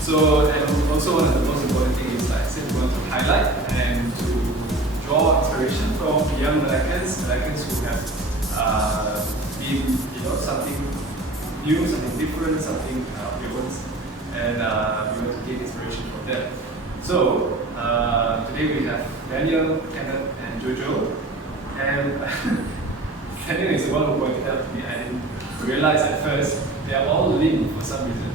So, and also one of the most important things is, like I said, we want to highlight and to draw inspiration from young Malaccans who have been, something new, something different, something different, and we want to gain inspiration from them. So, today we have Daniel, Kenneth, and Jojo, and Daniel is the one who pointed out to me. I didn't realize at first they are all Lim for some reason.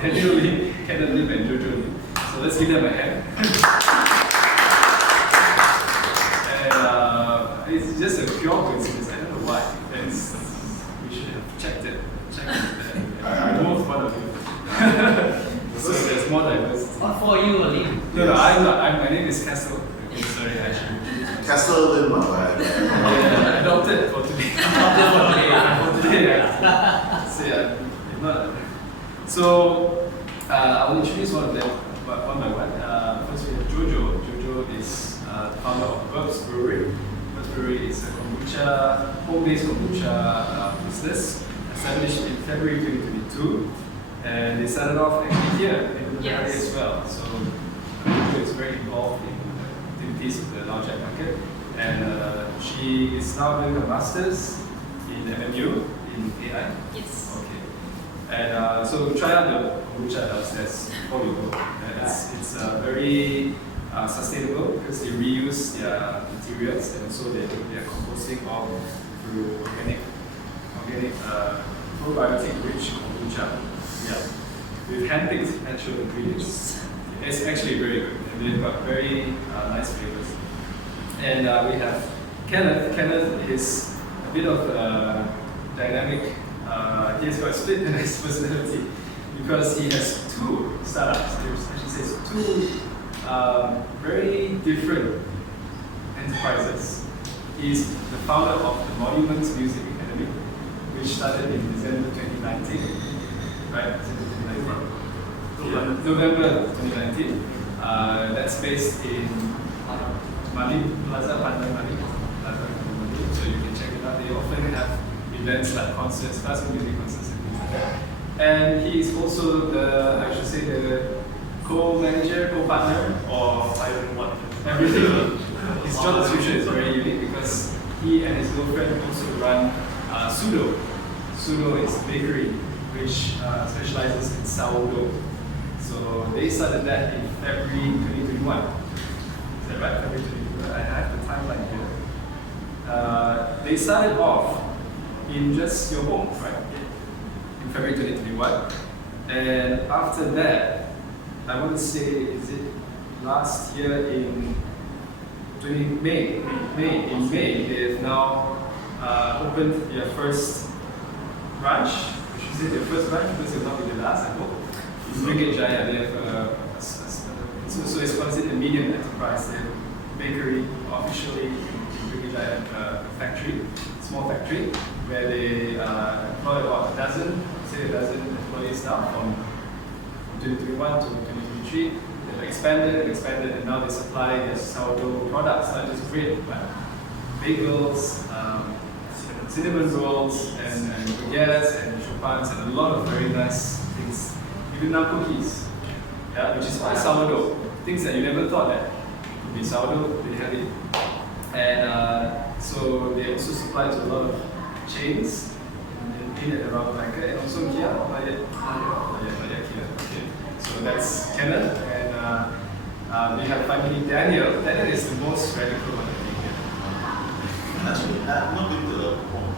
Daniel Lim, Kenneth Lim, and Jojo Lim. So let's give them a hand. And it's just a pure coincidence. I don't know why. We should have checked it. I know one of you. So there's more diversity. Not for you, Lim. No, I'm not. My name is Cassel. Okay, sorry, actually. Cassel Lim, yeah, adopted for today. For today, so yeah, if not. So I'll introduce one of them one by one. First we have Jojo. Jojo is the founder of Burps Brewery. Burps Brewery is a kombucha, home-based kombucha business established in February 2022, and they started off actually here in the area as well. So Jojo is very involved in activities of the larger market, and she is now doing a master's in MMU in AI. Yes. Okay. And so try out the kombucha downstairs before you go. It's very sustainable because they reuse their materials, and also they are composting all through organic probiotic-rich kombucha. Yeah, with hand-picked natural ingredients. It's actually very good, and they've got very nice flavors. And we have Kenneth. Kenneth is a bit of a dynamic. He's got a split in his personality because he has two startups. There's actually says two very different enterprises. He's the founder of the Monuments Music Academy, which started in December 2019. Right? November 2019. That's based in Malay Plaza, Pandai Malay Plaza. So you can check it out. They often have events like concerts, classical music concerts, and things like that. And he is also the co-manager, co-partner, or everything. His job description is very unique because he and his girlfriend also run Sudo. Sudo is a bakery which specializes in sourdough. So they started that in February 2021. Is that right? February 2021. I have the timeline here. They started off in just your home, right? In February 2021. And after that, I want to say, is it last year in May, they have now opened their first branch. We should say their first branch because it will not be the last, I hope. In Brigade Jaya, they have so it's considered a medium enterprise. They have a bakery officially in Brigade Jaya factory, small factory, where they employ about a dozen employees now from 2021 to 2023. They've expanded, and now they supply their sourdough products, not just bread, but bagels, cinnamon rolls, and baguettes, and chopins, and a lot of very nice things. Even now cookies, which is all sourdough. Things that you never thought that could be sourdough, they have it. And so they also supply to a lot of chains in and around Melaka, and also Kia, Kia. Okay. So that's Kenneth, and we have finally Daniel. Daniel is the most radical one, I think. Actually, I'm not going to the home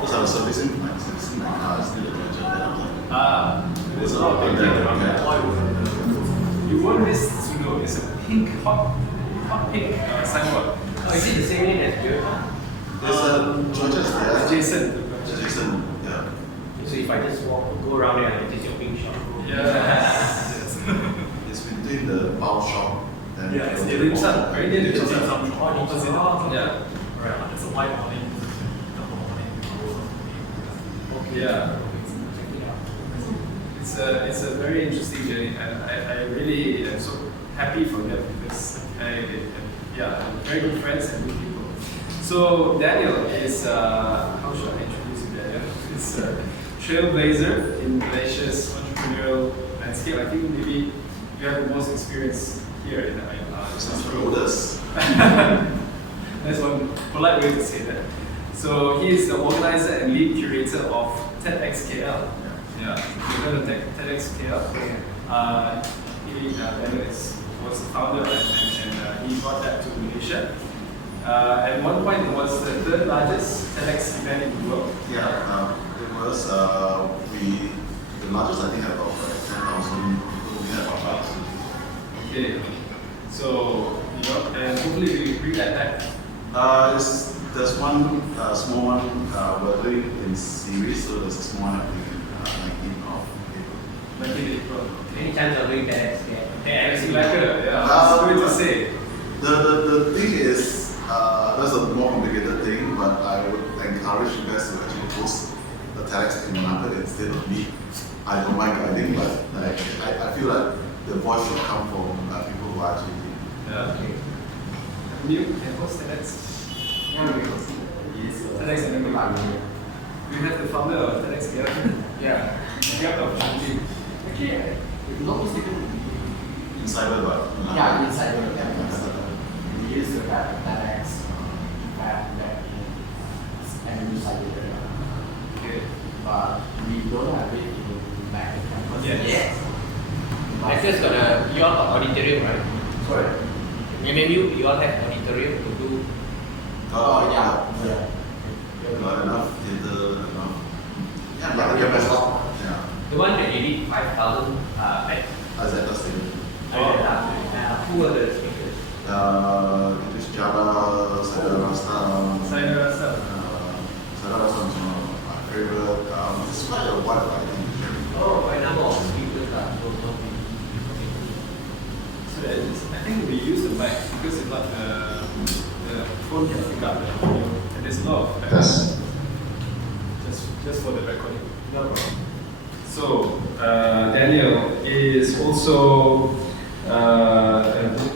because I was servicing my car, still a treasure. There's a lot of things. You won't miss Sudo. It's a pink, hot pink signboard. Oh, is it the same name as Jojo? There's Jason. Yeah. So if I just go around there, it is your pink shop. Yes. It's between the bow shop and it's the Limsan, very near the Limsan. Yeah. Right. It's a white morning. Yeah. It's a very interesting journey, and I really am so happy for them because very good friends and good people. So Daniel is how should I introduce you, Daniel? He's a trailblazer in Malaysia's entrepreneurship I think maybe you have the most experience here in the Some oldest. That's one polite way to say that. So he is the organizer and lead curator of TEDxKL. Yeah, you heard of TEDxKL? He was the founder and he brought that to Malaysia. At one point, it was the third largest TEDx event in the world. Yeah, it was the largest I think had about 10,000 people. We had about 1,000. Okay, so and hopefully we bring that back. There's one small one we're doing in series, so there's a small one I think 19th of April. 19th April. Any chance of doing that? TEDx Melaka, yeah. I was going to say. The thing is, that's a more complicated thing, but I would encourage you guys to actually post the TEDx in Melaka instead of me. I don't mind guiding, but like, I feel like the voice should come from people who are actually. Yeah. Okay. You can host TEDx. Yeah, we host TEDx in Melaka. We have the founder of TEDx here. Yeah. You have the opportunity. Actually, if not mistaken, Insider, but yeah, inside the campus. We used to have TEDx back in Nusantara. Okay. But we don't have it in back in campus. Yes. Lectures got you all got auditorium, right? Sorry. Maybe you all have auditorium to do. Oh, yeah. Got enough theater, enough. Yeah, Yeah, but we the have a campus. lot. Yeah. The one that you did 5,000 at As at the same. who were the speakers? It is Java, Sada Rasta. Saya rasa. Sada Rasta is one of my favorite. It's quite a wide variety. Oh, quite a number of speakers are so So I think we use the mic because if not the phone can pick up the audio and there's a lot of Yes. just for the recording. No problem. So Daniel is also a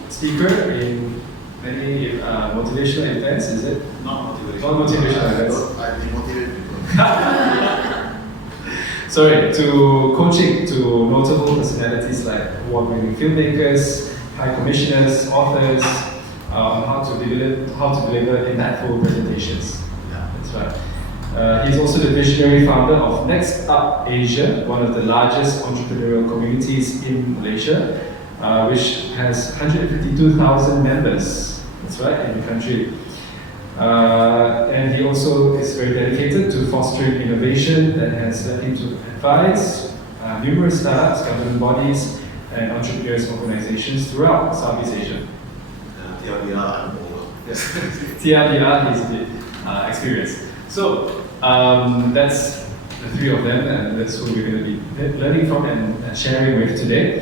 speaker in many motivational events, is it? Not motivation. Not motivational events. I demotivate people. Sorry, to coaching to notable personalities like award-winning filmmakers, high commissioners, authors, how to deliver impactful presentations. Yeah. That's right. He's also the visionary founder of NextUp Asia, one of the largest entrepreneurial communities in Malaysia, which has 152,000 members. That's right, in the country. And he also is very dedicated to fostering innovation that has led him to advise numerous startups, government bodies, and entrepreneurs organizations throughout Southeast Asia. TLDR, I'm over. Yes. TLDR is the experience. So that's the three of them, and that's who we're going to be learning from and sharing with today.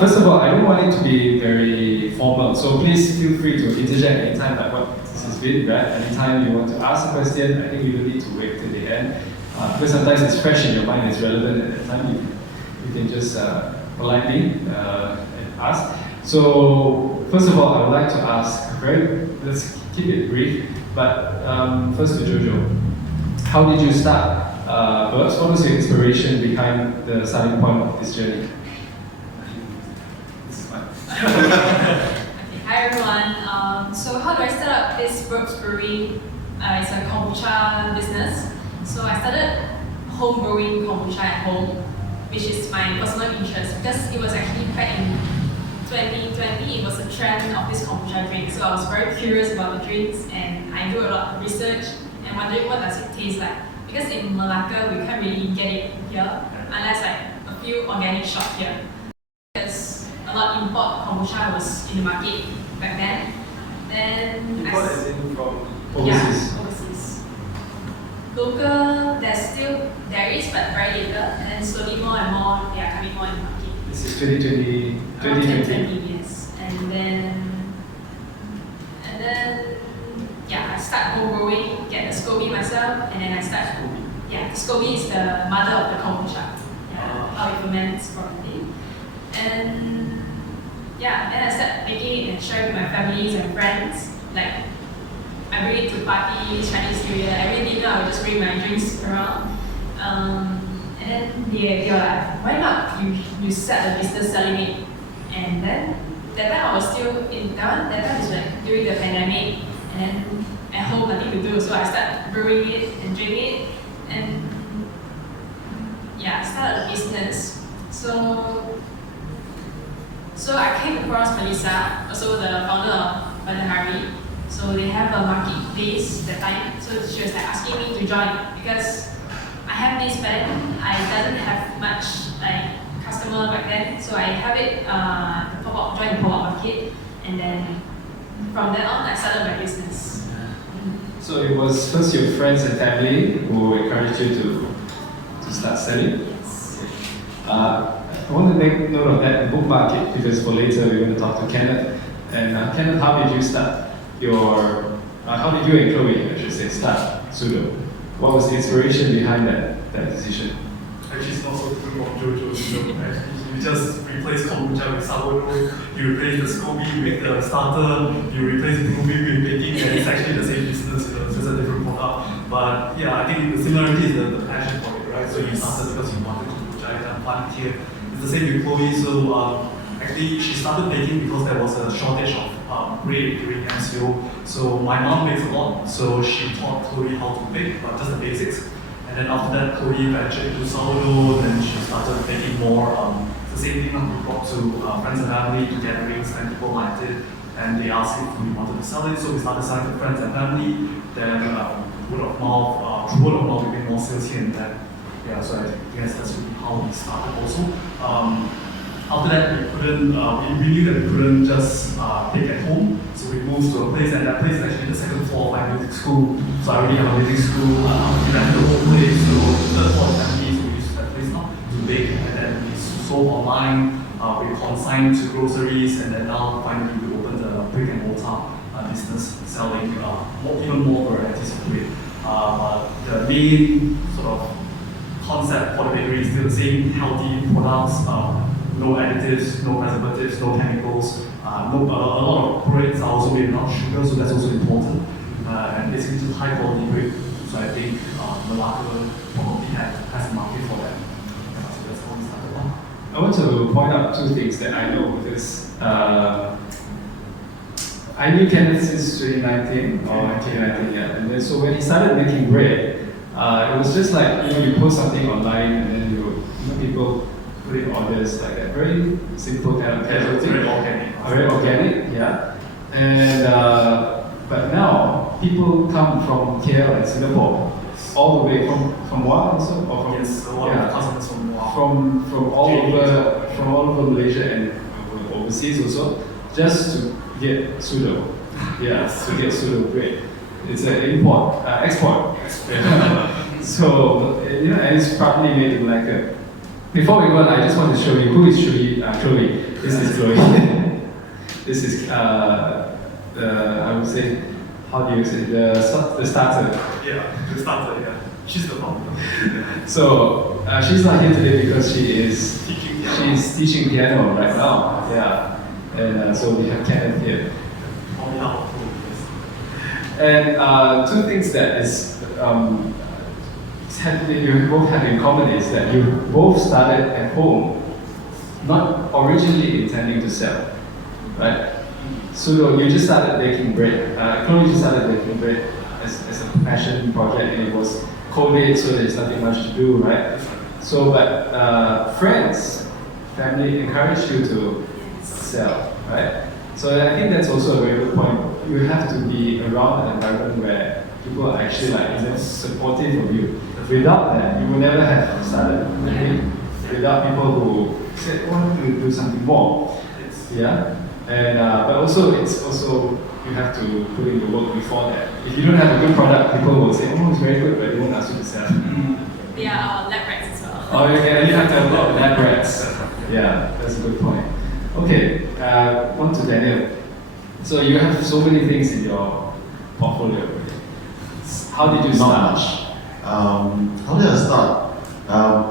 First of all, I don't want it to be very formal, so please feel free to interject anytime, like what this has been, right? Anytime you want to ask a question, I think you don't need to wait till the end, because sometimes it's fresh in your mind, it's relevant at that time, you can just politely ask. So, first of all, I would like to ask, let's keep it brief, but first to Jojo, how did you start Burps? What was your inspiration behind the starting point of this journey? This is fine. Hi everyone. So how do I start up this Burps Brewery? It's a kombucha business. So I started home brewing kombucha at home, which is my personal interest because it was actually back in 2020. It was a trend of this kombucha drink. So I was very curious about the drinks and I do a lot of research and wondering what does it taste like. Because in Melaka we can't really get it here unless like a few organic shops here. Because a lot of import kombucha was in the market back then. Then Import as in from yeah, overseas. overseas. Local, there is but very little, and then slowly more and more they are coming more in the market. This is 2020. Around 2020, yes. And then yeah, I start home brewing, get the SCOBY myself, and then I start. Yeah, the SCOBY is the mother of the kombucha. Yeah, how it ferments properly. And yeah, then I start making it and sharing with my families and friends. Like, I bring it to parties, Chinese New Year, every dinner I would just bring my drinks around. And And then they were like, why not you set a business selling it? And then that time I was still in Taiwan. That time is like during the pandemic, and then at home nothing to do, so I started brewing it and drinking it, and yeah, I started a business. So I came across Melissa, also the founder of Dari. So they have a marketplace that time. So she was like asking me to join because I have this, but then I doesn't have much like customer back then. So I have it join the pop-up market, and then from then on I started my business. So it was first your friends and family who encouraged you to start selling? Yes. I want to make note of that book market because for later we're going to talk to Kenneth. And Kenneth, how did you start how did you and Chloe, I should say, start Sudo? What was the inspiration behind that decision? Actually, it's not so different from Jojo Lim. Actually, you just replace kombucha with sourdough, you replace the SCOBY with the starter, you replace the groovy with baking, and it's actually the same business, it's just a different product. But yeah, I think the similarity is the passion for it, right? So you started because you wanted kombucha, you plant it here. It's the same with Chloe. So actually, she started baking because there was a shortage of bread during MCO. So my mom bakes a lot, so she taught Chloe how to bake, but just the basics. And then after that, Chloe ventured into sourdough, then she started baking more. The same thing we brought to friends and family, to gatherings, and people liked it. And they asked if we wanted to sell it, so we started selling to friends and family. Then word of mouth, through word of mouth, we made more sales here and there. Yeah, so I guess that's really how we started also. After that, we knew that we couldn't just bake at home, so we moved to a place, and that place is actually the second floor of my music school. So I already have a music school, we rented the whole place, so the third floor of families, we used that place now to bake, and then we sold online, we consigned to groceries, and then now finally we opened the brick and mortar business, selling even more varieties of bread. But the main sort of concept for the bakery is still the same: healthy products, no additives, no preservatives, no chemicals. A lot of breads are also made without sugar, so that's also important. And basically just high quality bread. So I think Melaka probably has a market for that. So that's how we started on. I want to point out two things that I know because I knew Kenneth since 2019 or 1990, yeah. And then so when he started making bread, it was just like you post something online and then people put in orders like that. Very simple kind of casual thing. Very organic. Very organic, yeah. And but now people come from KL and Singapore, all the way from Muar also, or from Yes, a lot of customers from Muar. from all over Malaysia and overseas also, just to get Sudo. Yeah, to get Sudo bread. It's an export. So and it's partly made in Melaka. Before we go on, I just want to show you who is Chloe. This is Chloe. This is I would say, how do you say, the starter. Yeah, the starter. Yeah, she's the founder. So she's not here today because she's teaching piano right now. Yeah, and so we have Kenneth here. On behalf of Chloe, yes. And two things that is you both have in common is that you both started at home, not originally intending to sell, right? Sudo, you just started baking bread. Chloe just started baking bread as a passion project, and it was COVID, so there's nothing much to do, right? So, but friends, family encouraged you to sell, right? So I think that's also a very good point. You have to be around an environment where people are actually supportive of you. Without that, you would never have started. Maybe without people who said, "Why don't you do something more?" Yeah, and but also it's also you have to put in the work before that. If you don't have a good product, people will say, "Oh, it's very good," but they won't ask you to sell. They are our lab rats as well. Oh, you have to have a lot of lab rats. Yeah, that's a good point. Okay, on to Daniel. So you have so many things in your portfolio. How did you start? How did I start?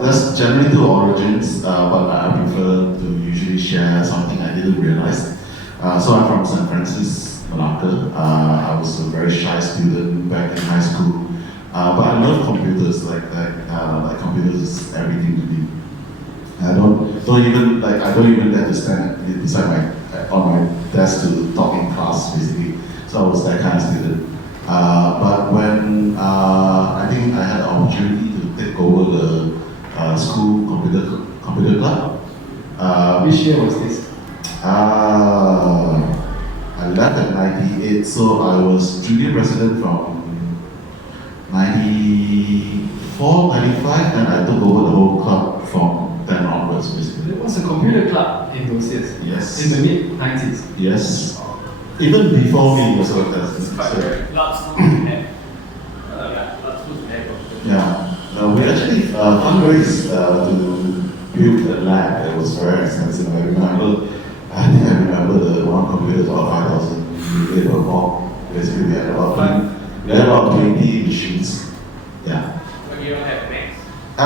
There's generally two origins, but I prefer to usually share something I didn't realize. So I'm from St. Francis, Melaka. I was a very shy student back in high school. But I love computers. Like computers is everything to me. I don't even dare to stand beside on my desk to talk in class, basically. So I was that kind of student. But when I think I had the opportunity to take over the school computer club. Which year was this? I left at 98, so I was junior president from 94, 95, and I took over the whole club from then onwards, basically. There was a computer club in those years. Yes. In the mid-90s. Yes. Even before me, also. Lots to have. Yeah. We actually fundraised to build a lab. It was very expensive. I remember the one computer was about 5,000. We did about, basically we had about 20 machines. Yeah. But you don't have Macs? No.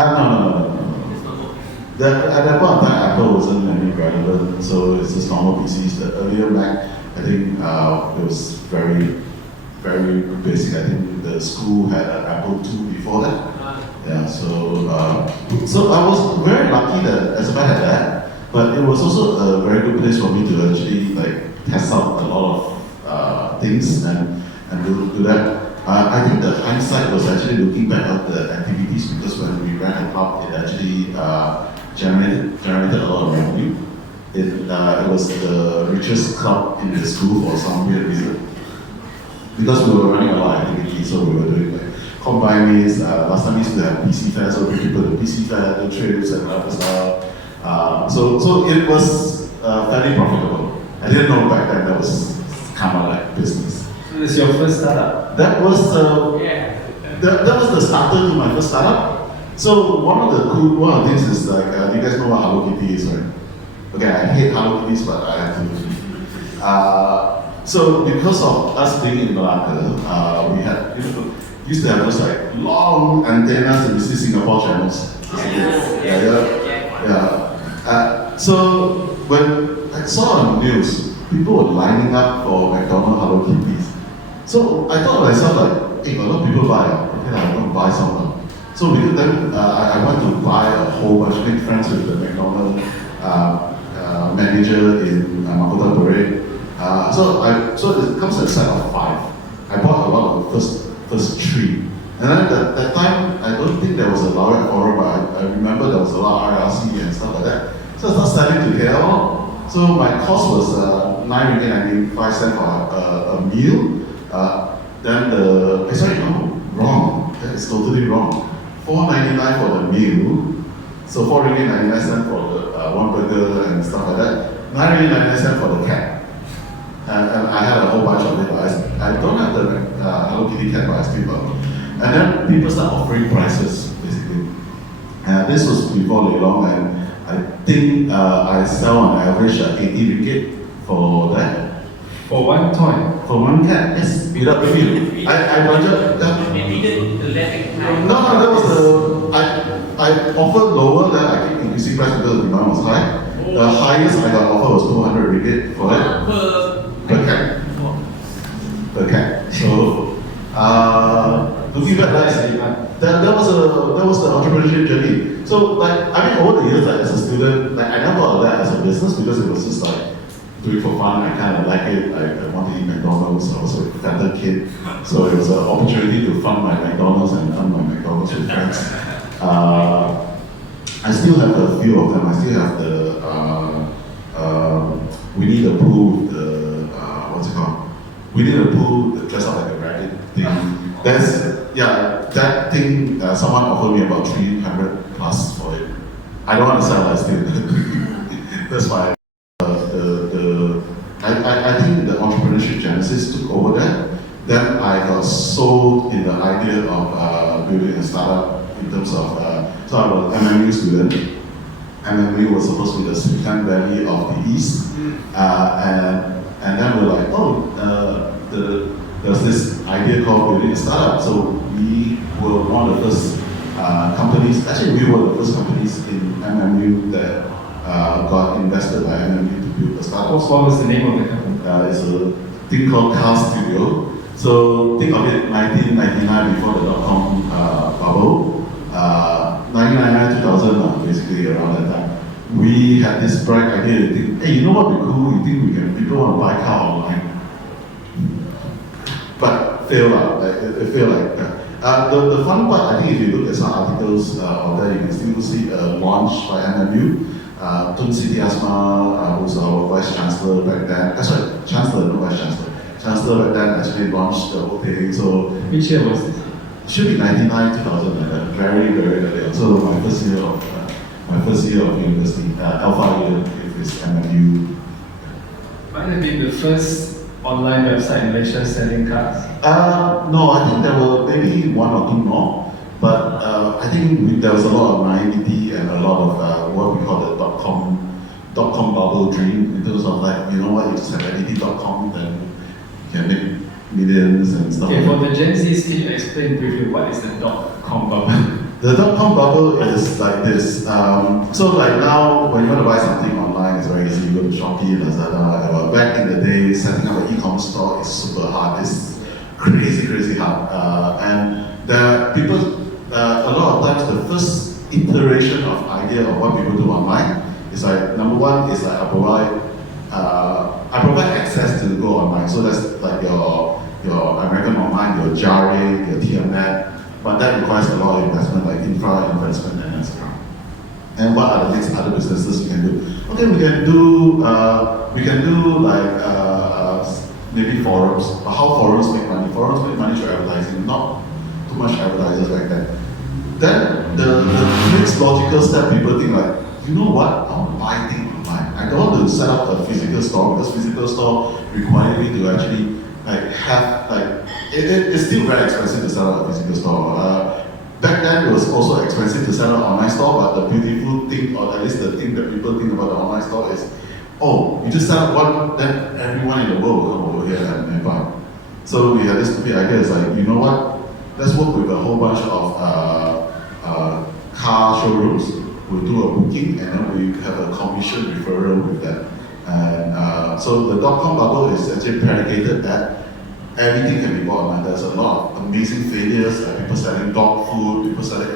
It's not working. At that point in time, Apple wasn't very relevant, so it's just normal PCs. The earlier Mac, I think it was very, very basic. I think the school had an Apple II before that. Yeah, so I was very lucky that SFI had that, but it was also a very good place for me to actually test out a lot of things and do that. I think the hindsight was actually looking back at the activities, because when we ran the club, it actually generated a lot of revenue. It was the richest club in the school for some weird reason, because we were running a lot of activities. So we were doing combined meets. Last time we used to have PC fairs, so we could put the PC fair, the trips and other stuff. So it was fairly profitable. I didn't know back then that was kind of like business. So this is your first startup? That was that was the starter to my first startup. So one of the things is do you guys know what Hello Kitty is, right? Okay, I hate Hello Kitties, but I have to. So because of us being in Melaka, we had used to have those long antennas to see Singapore channels. Yeah. So when I saw on the news, people were lining up for McDonald's Hello Kitties. So I thought to myself hey, a lot of people buy. Okay, I'm going to buy some. So then I went to buy a whole bunch, make friends with the McDonald's manager in Mahkota Parade. So it comes at a set of 5. I bought a lot of the first 3. And then that time, I don't think there was a laureate forum, but I remember there was a lot of RRC and stuff like that. So I started selling to KL. So my cost was 9.95 for a meal. Wrong. That is totally wrong. 4.99 for the meal. So 4.99 for the one burger and stuff like that. 9.99 for the cat. And I had a whole bunch of it. I don't have the Hello Kitty cat, but I still got it. And then people start offering prices, basically. This was before Leilong, and I think I sell on average 80 ringgit for that. For one toy? For one cat, yes, without review. I budget. Maybe the left time. No, that was I offered lower, then I keep increasing price because the demand was high. The highest I got offered was 200 ringgit for that. Per cat. Per cat. So, looking back, that was the entrepreneurship journey. So, over the years, as a student, I never thought of that as a business, because it was just do it for fun. I kind of like it. I want to eat McDonald's. I was a fatter kid, so it was an opportunity to fund my McDonald's and fund my McDonald's with friends. I still have a few of them. I still have the Winnie the Pooh, what's it called? Winnie the Pooh, the dress up like a rabbit thing. That thing. Someone offered me about 300 plus for it. I don't want to sell that still. That's why. I think the entrepreneurship genesis took over that. Then I got sold in the idea of building a startup in terms of, so I was an MMU student. MMU was supposed to be the Silicon Valley of the East. And then we're there's this idea called building a startup. So we were one of the first companies, actually we were the first companies in MMU that got invested by MMU to build a startup. What was the name of the company? It's a thing called Car Studio. So think of it, 1999 before the dot-com bubble, 1999, 2000, basically around that time. We had this bright idea to think, hey, you know what would be cool? You think people want to buy car online? But fail out, it failed like that. The fun part, I think if you look at some articles out there, you can still see a launch by MMU. Tun Siti Asma, who's our Vice Chancellor back then, sorry, Chancellor, not Vice Chancellor. Chancellor back then actually launched the whole thing. So Which year was this? should be 99, 2000, very, very early. So my first year of university, Alpha year, if it's MMU. Might have been the first online website in Malaysia selling cars. No, I think there were maybe one or two more, but I think there was a lot of naivety and a lot of what we call the dot-com bubble dream in terms of like, you know what, you just have anything.com, then you can make millions and stuff. Okay, for the Gen Zs, can you explain briefly what is the dot-com bubble? The dot-com bubble is like this. So like now, when you want to buy something online, it's very easy. You go to Shopee, Lazada. Back in the day, setting up an e-commerce store is super hard. It's crazy, crazy hard. And there are people, a lot of times, the first iteration of idea of what people do online is like, number one is like I provide access to go online. So that's like your American Online, your Jare, your TMNet. But that requires a lot of investment, like infra investment and etc. And what are the next other businesses you can do? Okay, we can do like maybe forums. But how forums make money? Forums make money through advertising, not too much advertisers back then. Then the next logical step, people think like, you know what? I want to buy things online. I don't want to set up a physical store because physical store require me to actually like have like. It's still very expensive to set up a physical store. Back then, it was also expensive to set up an online store, but the beautiful thing, or at least the thing that people think about the online store is, oh, you just set up one, then everyone in the world will come over here and buy. So we had this stupid idea, it's like, you know what, let's work with a whole bunch of car showrooms. We'll do a booking and then we have a commission referral with that. And so the dot-com bubble is actually predicated that everything can be bought online. There's a lot of amazing failures, people selling dog food, people selling,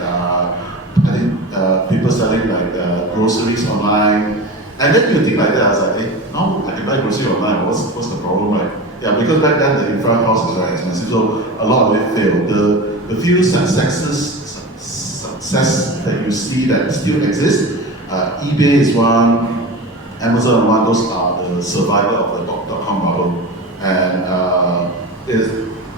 people selling like groceries online. And then you think like that, I was like, hey, no, I can buy groceries online, what's the problem, right? Yeah, because back then the infra cost is very expensive, so a lot of it failed. The few success that you see that still exist, eBay is one, Amazon one, those are the survivor of the dot-com bubble. And is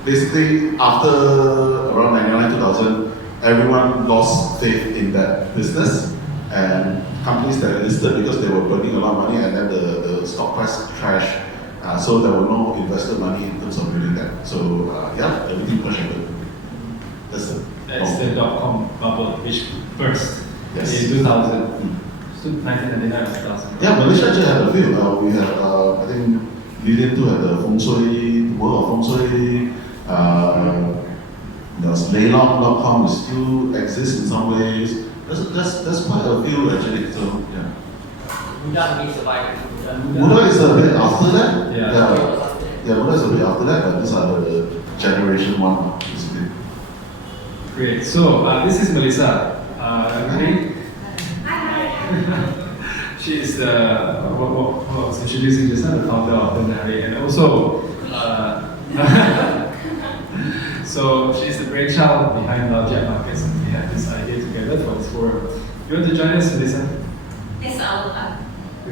basically after around 99, 2000, everyone lost faith in that business, and companies that listed because they were burning a lot of money, and then the stock price crashed. So there were no investor money in terms of building that. So yeah, everything crashed. That's the dot-com bubble which burst Yes. in 2000. 1999 or 2000. Yeah, Malaysia actually had a few. We had, I think, Lilian too had the Feng Shui, World of Feng Shui. There's Leilong.com still exists in some ways. There's quite a few actually. So yeah. Mudah really survive. Muda is a bit after that. Yeah. Muda is a bit after that, but these are the generation one basically. Great. So this is Melissa. She is what was introducing just now, the founder of the Dari, and also so she's the brainchild behind Jet Markets, and we had this idea together for this forum. You want to join us, Melissa? Yes, I will.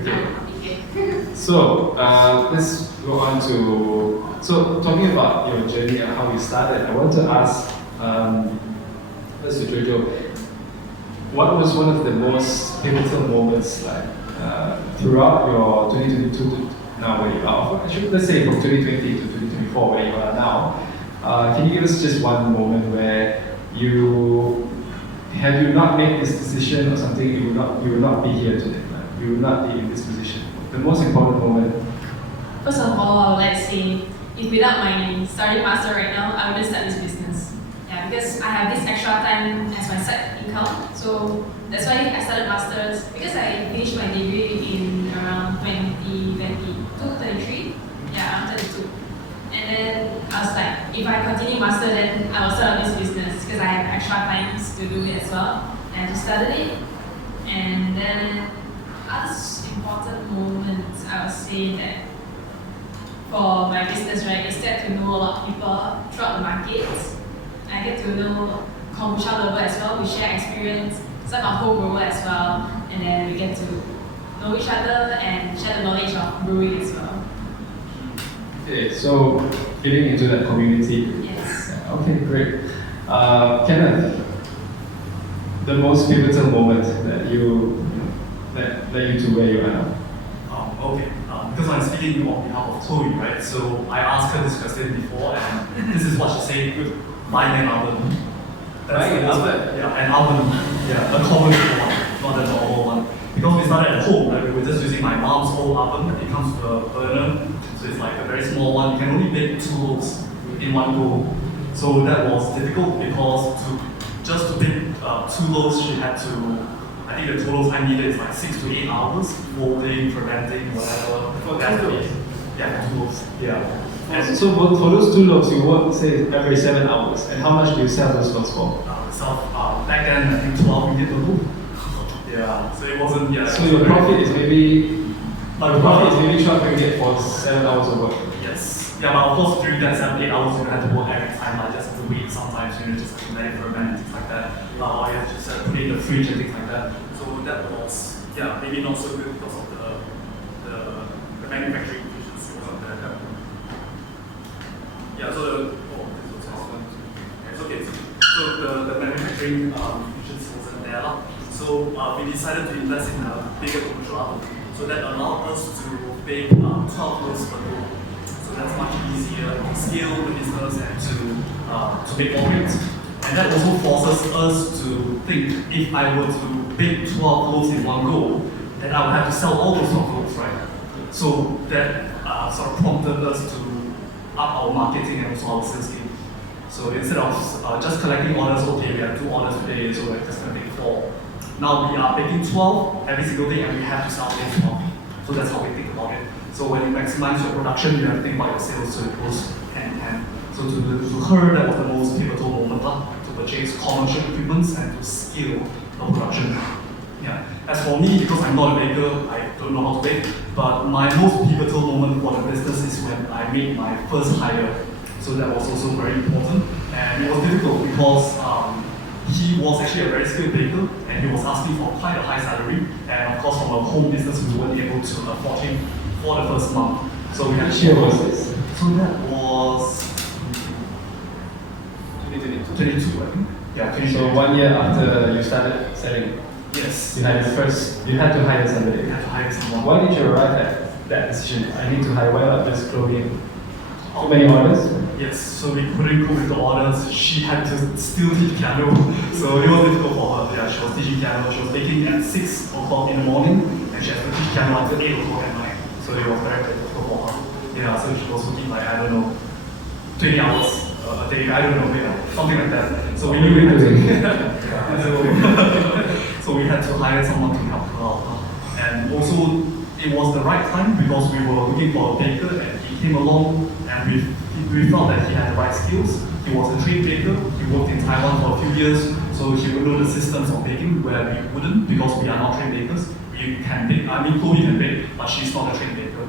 Okay. So let's go on to talking about your journey and how you started. I want to ask first to Jojo, what was one of the most pivotal moments like throughout your 2022 to now where you are? Actually, let's say from 2020 to 2024 where you are now. Can you give us just one moment where had you not made this decision or something, you would not be here today. Like, you would not be in this position. The most important moment. First of all, I would like to say, if without my starting master right now, I wouldn't start this business. Yeah, because I have this extra time as my side income. So that's why I started masters. Because I finished my degree in around 2022, 23. Yeah, I'm 32. And then I was like, to do it as well. And I just started it. And then other important moments, I would say that for my business, right, is get to know a lot of people throughout the markets. I get to know kombucha lover as well. We share experience. Some are home brewer as well, and then we get to know each other and share the knowledge of brewing as well. Okay, so getting into that community. Yes. Okay, great. Kenneth, the most pivotal moment that led you to where you are now. Okay, because I'm speaking on behalf of Chloe, right? So I asked her this question before, and this is what she said: buying an oven. Buying an oven? Yeah, an oven. Yeah, a common one, not a normal one. Because we started at home, right? We were just using my mom's old oven. It comes with a burner, so it's like a very small one. You can only bake 2 loaves in one go. So that was difficult because just to bake 2 loaves, she had to. I think the total time needed is like 6 to 8 hours, folding, fermenting, whatever. For 2 loaves? Yeah, 2 loaves. Yeah. And so for those 2 loaves, you work, say, every 7 hours. And how much do you sell those loaves for? Back then, I think 12 ringgit a loaf. Yeah, so it wasn't, yeah. So your profit is maybe, Like your profit is maybe 12 ringgit for 7 hours of work. Yes. Yeah, but of course, during that 7-8 hours, you had to work every time, like just to wait sometimes, just to let it ferment and things like that. Or you have to just put it in the fridge and things like that. So that was, yeah, maybe not so good because of the manufacturing efficiency wasn't there. Yeah, so it's okay. So the manufacturing efficiency wasn't there. So we decided to invest in a bigger commercial oven. So that allowed us to bake 12 loaves per day. So that's much easier to scale the business and to make more drinks. And that also forces us to think, if I were to bake 12 loaves in one go, then I would have to sell all those 12 loaves, right? So that sort of prompted us to up our marketing and also our sales team. So instead of just collecting orders, okay, we have 2 orders today, so we're just going to make 4. Now we are baking 12 every single day, and we have to sell those 12. So that's how we think about it. So when you maximize your production, you have to think about your sales, so it goes hand in hand. So to her, that was the most pivotal moment, to purchase commercial equipment and to scale the production. Yeah. As for me, because I'm not a baker, I don't know how to bake, but my most pivotal moment for the business is when I made my first hire. So that was also very important, and it was difficult because he was actually a very skilled baker, and he was asking for quite a high salary, and of course from a home business we weren't able to afford him for the first month. So we had Which year was this? So that was 2022, I think. Yeah, 2022. So 1 year after you started selling, Yes. you had to hire somebody. We had to hire someone. Why did you arrive at that decision? I need to hire, why not just Chloe in? Too many orders? Yes, so we couldn't cope with the orders. She had to still teach piano, so it was difficult for her. Yeah, she was teaching piano. She was baking at 6 o'clock in the morning, and she had to teach piano until 8 o'clock at night. So it was very difficult for her. Yeah, so she was working like, I don't know, 20 hours a day. I don't know, something like that. So we knew we had to. So we had to hire someone to help her out. And also, it was the right time because we were looking for a baker, and he came along, and we felt that he had the right skills. He was a trained baker. He worked in Taiwan for a few years, so he would know the systems of baking where we wouldn't because we are not trained bakers. We can bake. I mean, Chloe can bake, but she's not a trained baker.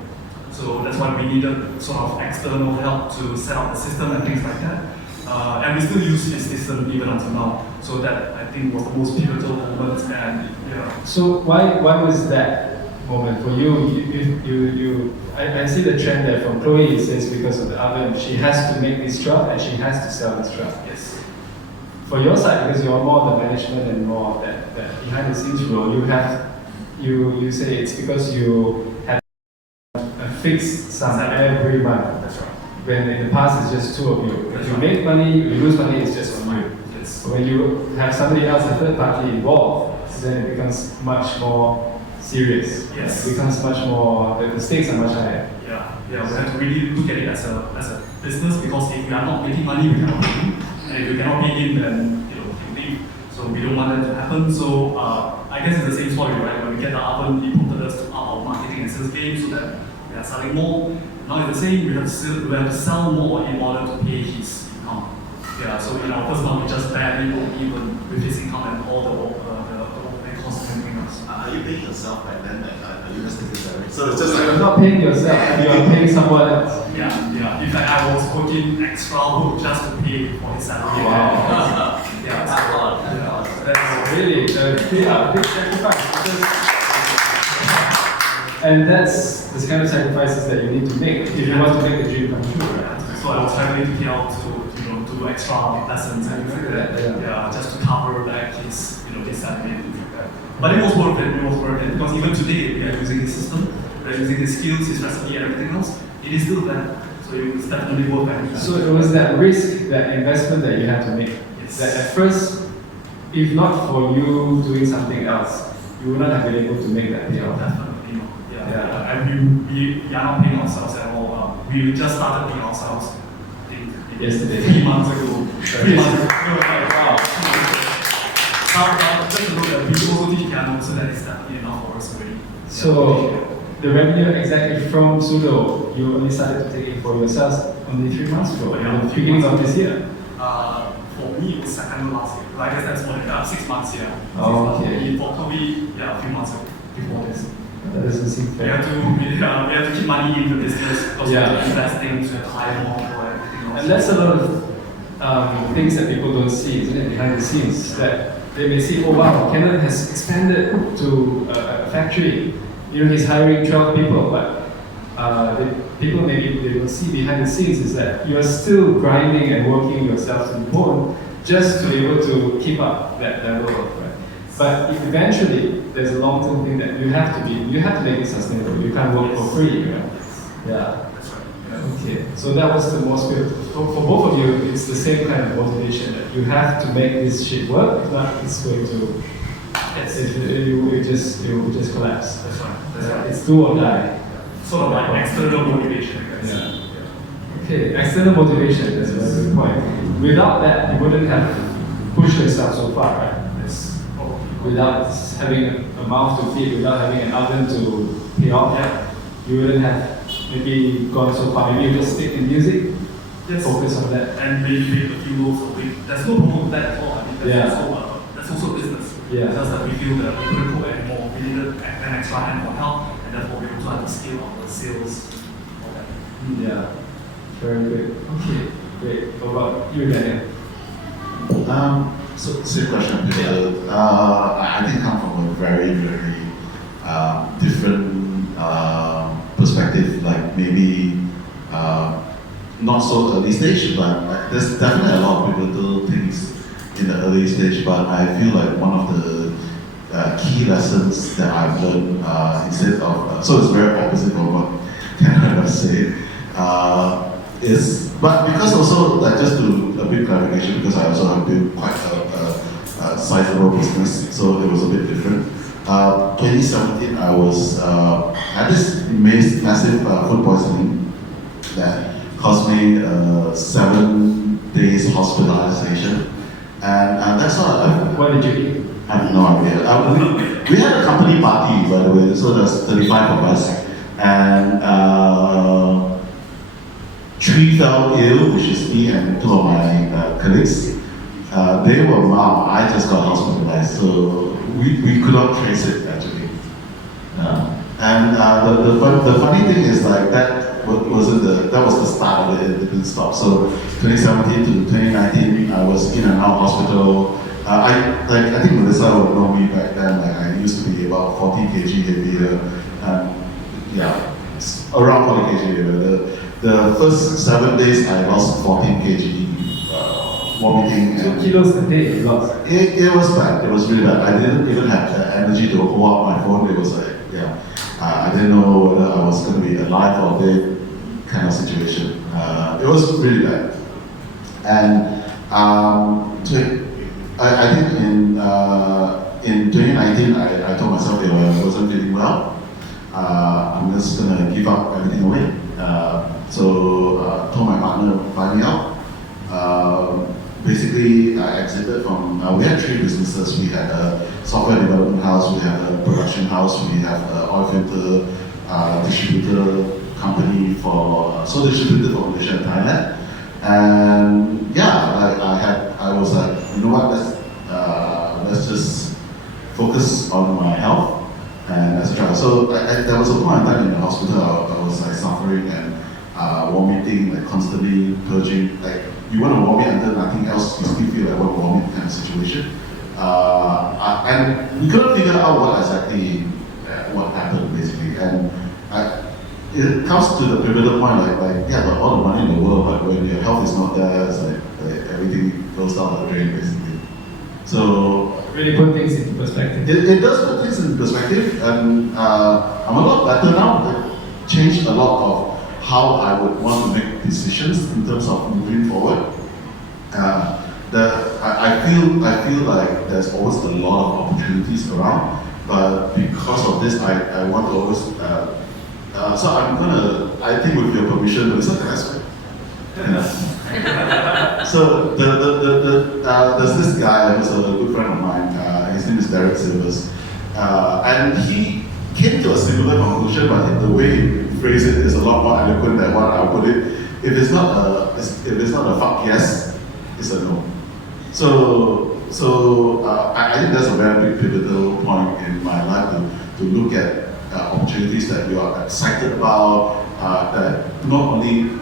So that's why we needed sort of external help to set up the system and things like that. And we still use his system even until now. So that I think was the most pivotal moment. And yeah. So why was that moment for you? I see the trend there from Chloe. It says because of the oven, she has to make this truck and she has to sell this truck. Yes. For your side, because you're more the management and more of that behind the scenes role, you say it's because you have a fixed sum every month. That's right. When in the past it's just 2 of you. If you make money, you lose money, it's just on you. Yes. But when you have somebody else, a third party involved, then it becomes much more serious. Yes. It becomes much more, the stakes are much higher. Yeah, we have to really look at it as a business because if we are not making money, we cannot pay in. And if we cannot pay in, then we leave. So we don't want that to happen. So I guess it's the same story, right? When we get the oven, it prompted us to up our marketing and sales game so that we are selling more. Now it's the same, we have to sell more in order to pay his income. Yeah, so in our first month we just barely broke even with his income and all the costs and everything else. Are you paying yourself right then? Like, are you just taking salary? So it's just You're like not paying yourself, you are paying someone else. Yeah. In fact, I was working extra work just to pay for his salary. Wow. Yeah, That's a lot. That's really a big sacrifice. And that's the kind of sacrifices that you need to make if you want to make the dream come true, right? So I was traveling to KL to do extra lessons and things like that. Yeah, just to cover back his his salary and things like that. But it was worth it. It was worth it because even today we are using his system, we are using his skills, his recipe, and everything else. It is still there. So it's definitely worth it. So it was that risk, that investment that you had to make. Yes. That at first, if not for you doing something else, you would not have been able to make that payoff. Definitely. Yeah. And we are not paying ourselves at all. We just started paying ourselves. I think Yesterday. 3 months ago. 3 months ago. Wow. Just a look at we also teach piano, so that is definitely enough for us already. So the revenue exactly from Sudo, you only started to take it for yourselves only 3 months ago, Yeah. at the beginning of this year. For me, it was second last year. I guess that's more than 6 months here. Oh, okay. For Kobe, a few months ago before this. That doesn't seem We have fair. to keep money in the business because we have to invest things, we have to hire more people and everything else. And that's a lot of things that people don't see, isn't it, behind the scenes, that they may see, oh wow, Kenneth has expanded to a factory. He's hiring 12 people, but people maybe they don't see behind the scenes is that you're still grinding and working yourself to the bone just to be able to keep up that level of, right? But eventually, there's a long-term thing that you have to make it sustainable. You can't work for free, right? Yeah. That's right. Okay, so that was the most beautiful. For both of you, it's the same kind of motivation that you have to make this shit work. If not, it's going to, you will just collapse. That's right. It's do or die. Sort of like external motivation, I guess. Okay, external motivation. That's a very good point. Without that, you wouldn't have pushed yourself so far, right? Yes. Without having a mouth to feed, without having an oven to pay off, you wouldn't have maybe gone so far. Maybe you just stick in music, focus on that. And maybe make a few loaves a week. There's no problem with that at all. I mean, that's also business. Yeah. Just that we feel that we couldn't cook anymore. We needed an extra hand for help, and therefore we also had to scale up the sales. All that. Yeah, very good. Okay, great. What about you, Daniel? So same question. I think come from a very different perspective. Like maybe not so early stage, but there's definitely a lot of pivotal things in the early stage. But I feel like one of the key lessons that I've learned instead of so it's very opposite from what Kenneth said. But because also like just to a bit clarification, because I also have built quite a sizable business, so it was a bit different. 2017, I was had this massive food poisoning that cost me 7 days hospitalization, and that's all. What did you eat? I have no idea. We had a company party, by the way, so there's 35 of us, and 3 fell ill, which is me and 2 of my colleagues. They were mild. I just got hospitalized, so we could not trace it actually. And the funny thing is like that was the start of it. It didn't stop. So 2017 to 2019, I was in and out hospital. I think Melissa would know me back then. Like I used to be about 40 kg heavier. Around 40 kg heavier. The first 7 days, I lost 14 kg. Vomiting. 2 kilos a day you lost. It was bad. It was really bad. I didn't even have the energy to hold up my phone. It was like, I didn't know whether I was going to be alive or dead kind of situation. It was really bad. And I think in 2019, I told myself if I wasn't feeling well, I'm just going to give up everything away. So told my partner to buy me out. Basically, I exited from, we had 3 businesses. We had a software development house, we had a production house, we have an oil filter distributor company distributor for Malaysia and Thailand. And yeah, I was like, you know what, let's just focus on my health and etc. So there was a point in time in the hospital, I was like suffering and vomiting, like constantly purging. Like you want to vomit until nothing else, you still feel like want to vomit kind of situation. And we couldn't figure out what happened basically. And it comes to the pivotal point, like yeah, but all the money in the world, but when your health is not there, it's like everything goes down the drain basically. So Really put things into perspective. it does put things in perspective, and I'm a lot better now. It changed a lot of how I would want to make decisions in terms of moving forward. I feel like there's always a lot of opportunities around, but because of this, I want to always. So I think with your permission, but it's not nice, right? So there's this guy who's a good friend of mine. His name is Cerventus, and he came to a similar conclusion, but the way he phrased it is a lot more eloquent than what I put it. If it's not a fuck yes, it's a no. So I think that's a very big pivotal point in my life to look at opportunities that you are excited about. That not only you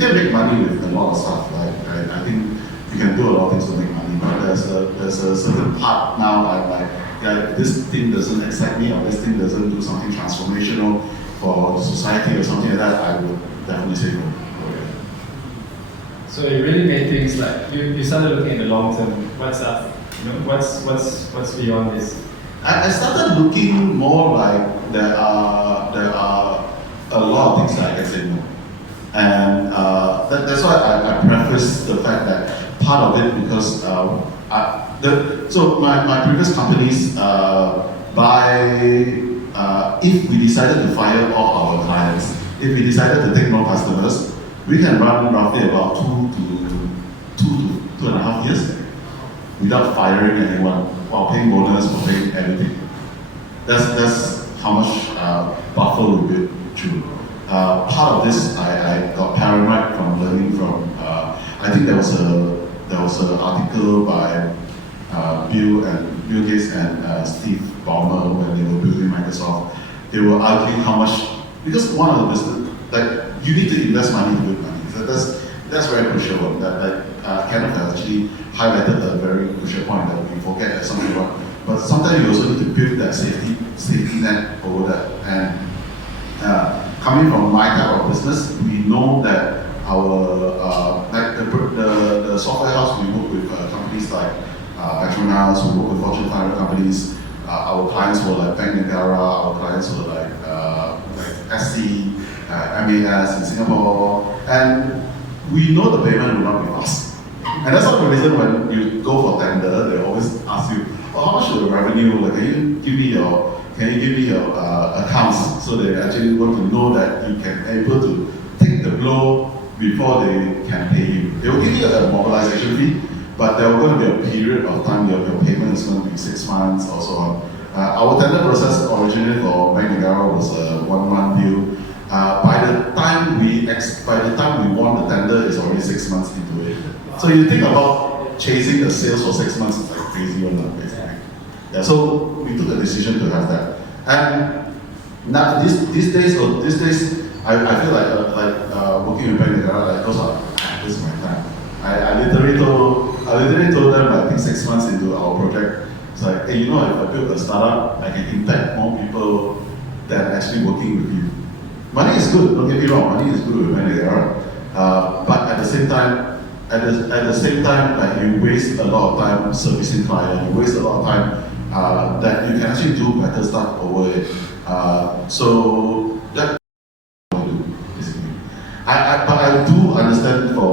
can make money with a lot of stuff. Right? I think you can do a lot of things to make money, but there's a certain part now. I'm like, yeah, this thing doesn't excite me, or this thing doesn't do something transformational for society or something like that. I would definitely say no. So you really made things like you started looking at the long term. What's up? You know, what's beyond this? I started looking more like there are a lot of things that I can say no, and that's why I preface the fact that part of it because so my previous companies if we decided to fire all our clients, if we decided to take more customers, we can run roughly about 2.5 years without firing anyone, while paying bonus, while paying everything. That's how much buffer we built through. Part of this, I got paranoid from learning from. I think there was an article by Bill Gates and Steve Ballmer when they were building Microsoft. They were arguing how much, because one of the business, like you need to invest money to build money. So that's very crucial. Kenneth has actually highlighted a very crucial point that we forget at some point. But sometimes you also need to build that safety net over that. And coming from my type of business, we know that our like the software house, we work with companies like Petronas, we work with Fortune 500 companies. Our clients were like Bank Negara, our clients were like SC, MAS in Singapore, and we know the payment will not be fast. And that's not the reason when you go for tender, they always ask you, oh, how much is the revenue? Like, can you give me your accounts, so they actually want to know that you can able to take the blow before they can pay you. They will give you a mobilization fee, but there will going to be a period of time your payment is going to be 6 months or so on. Our tender process originally for Bank Negara was a 1 month deal. By the time we won the tender, it's already 6 months into it. So you think about chasing the sales for 6 months, it's like crazy one, basically. Yeah, so we took a decision to have that. And now these days, I feel like working with Bank Negara, like this is my time. I literally told them, I think 6 months into our project, it's like, hey, if I build a startup, I can impact more people than actually working with you. Money is good, don't get me wrong, money is good with Bank Negara. But at the same time, like you waste a lot of time servicing clients, you waste a lot of time that you can actually do better stuff over it. So that's what I do, basically. But I do understand for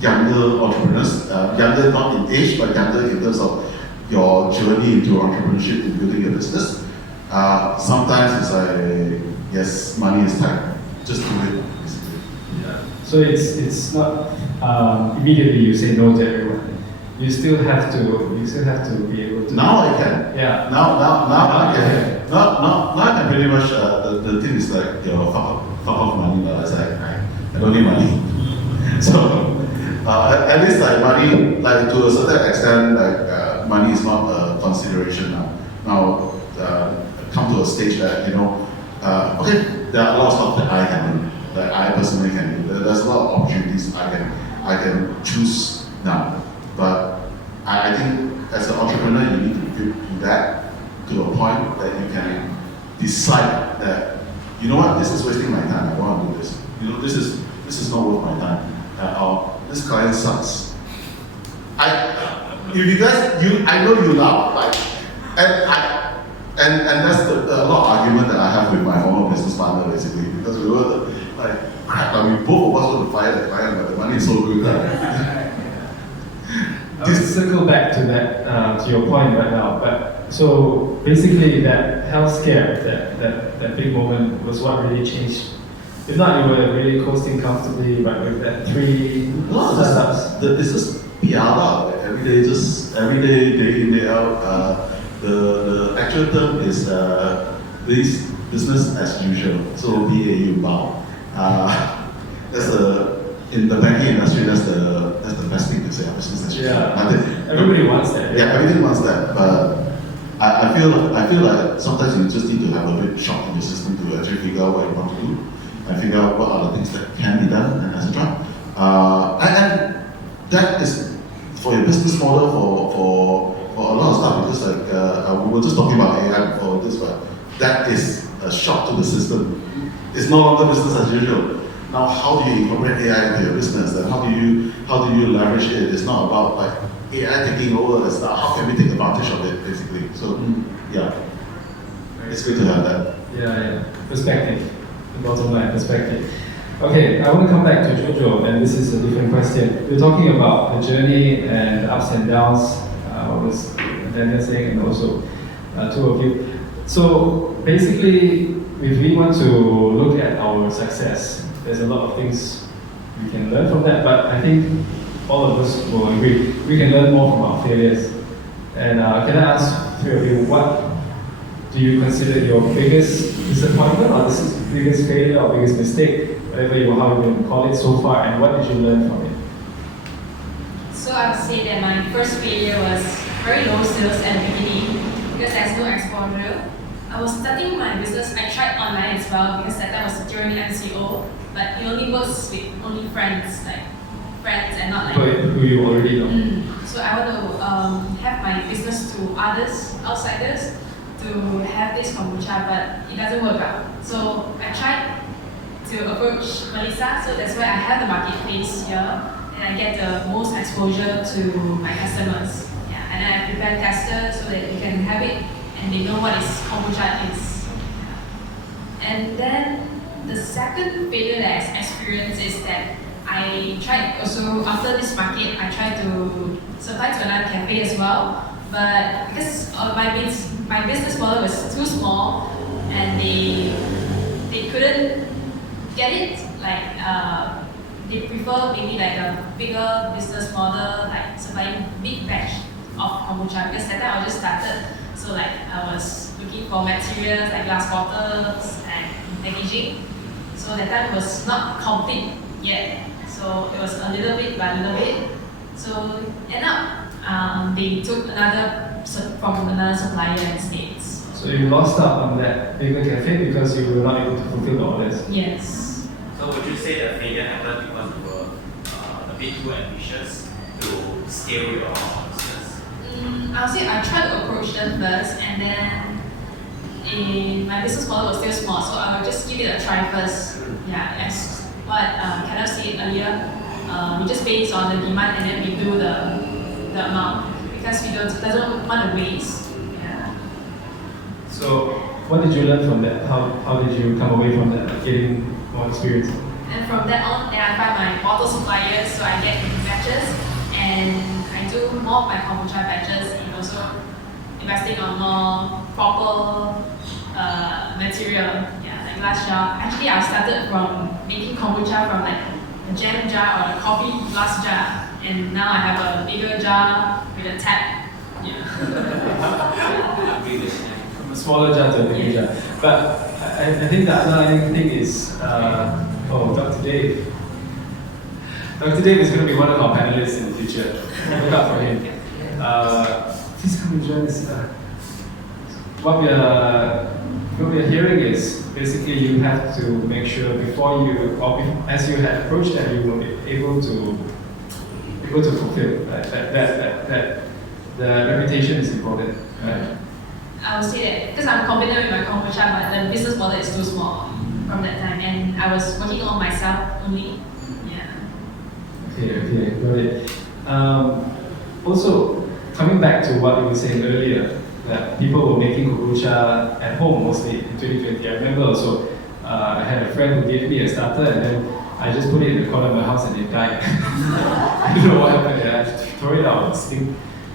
younger entrepreneurs, younger not in age, but younger in terms of your journey into entrepreneurship and building your business. Sometimes it's like, yes, money is tight, just do it, basically. Yeah. So it's not immediately you say no to everyone. You still have to be able to. Now I can. Yeah. Now I can. Now I can pretty much. The thing is like fuck off money, but it's like I don't need money. So at least like money, like to a certain extent, like money is not a consideration now. Now come to a stage that okay, there are a lot of stuff that I can do, that I personally can do. There's a lot of opportunities I can choose now. But I think as an entrepreneur, you need to do that to a point that you can decide that, you know what, this is wasting my time, I want to do this. This is not worth my time. Or this client sucks. If you guys, I know you laugh, like, and that's a lot of argument that I have with my former business partner, basically, because we were like, crap, both of us want to fire the client, but the money is so good. I'll circle back to that, to your point right now. But so basically, that health scare, that big moment was what really changed. If not, you were really coasting comfortably, but with that 3 startups. It's just PR, like every day, day in, day out. The actual term is this business as usual. So BAU, BAU. In the banking industry, that's the best thing to say. Business as usual. Yeah. Everybody wants that. Yeah, everything wants that. But I feel like sometimes you just need to have a bit shock in your system to actually figure out what you want to do and figure out what are the things that can be done, and etc. And that is for your business model for a lot of stuff, because like we were just talking about AI before this, but that is a shock to the system. It's no longer business as usual. Now, how do you incorporate AI into your business, and how do you leverage it? It's not about like AI taking over. It's not how can we take advantage of it, basically. So yeah, it's good to have that. Yeah. Perspective. The bottom line, perspective. Okay, I want to come back to Jojo, and this is a different question. We're talking about the journey and the ups and downs. What was Daniel saying, and also two of you. So basically, if we want to look at our success, there's a lot of things we can learn from that, but I think all of us will agree, we can learn more from our failures. And can I ask three of you, what do you consider your biggest disappointment, or biggest failure, or biggest mistake, whatever how you can call it so far, and what did you learn from it? So I would say that my first failure was very low sales at the beginning because there's no exposure. I was starting my business, I tried online as well because that time was during MCO, but it only works with only friends and not like who you already know. So I want to have my business to others, outsiders, to have this kombucha, but it doesn't work out. So I tried to approach Melissa, so that's why I have the marketplace here, and I get the most exposure to my customers. Yeah, and then I prepare testers so that they can have it and they know what is kombucha is. And then the second failure that I experienced is that I tried also after this market, I tried to supply to another cafe as well, but because my business model was too small and they couldn't get it, like they prefer maybe like a bigger business model, like supplying big batch of kombucha, because that time I just started, so like I was looking for materials like glass bottles and packaging, so that time was not complete yet, so it was a little bit by little bit, so end up they took from another supplier instead. So you lost out on that bigger cafe because you were not able to fulfill the orders? Yes. So would you say the failure happened because you were a bit too ambitious to scale your business? I would say I tried to approach them first, and then my business model was still small, so I would just give it a try first. Yeah, as what Kenneth said earlier, we just base on the demand and then we do the amount because we doesn't want to waste. Yeah. So what did you learn from that? How did you come away from that, getting more experience? And from that on, then I find my bottle suppliers, so I get batches, and I do more of my kombucha batches, and also investing on more proper material, like glass jar. Actually, I started from making kombucha from like a jam jar or a coffee glass jar, and now I have a bigger jar with a tap. Yeah. From a smaller jar to a bigger jar. But I think the underlying thing is, Dr. Dave. Dr. Dave is going to be one of our panelists in the future. Look out for him. Please come and join us. What we are hearing is basically you have to make sure before you, or as you had approached that, you will be able to fulfill that the reputation is important, right? I would say that because I'm confident with my kombucha, but the business model is too small from that time, and I was working on myself only. Yeah. Okay, got it. Also, coming back to what you were saying earlier, that people were making kombucha at home mostly in 2020. I remember also, I had a friend who gave me a starter, and then I just put it in the corner of my house and it died. I don't know what happened there. I threw it out, it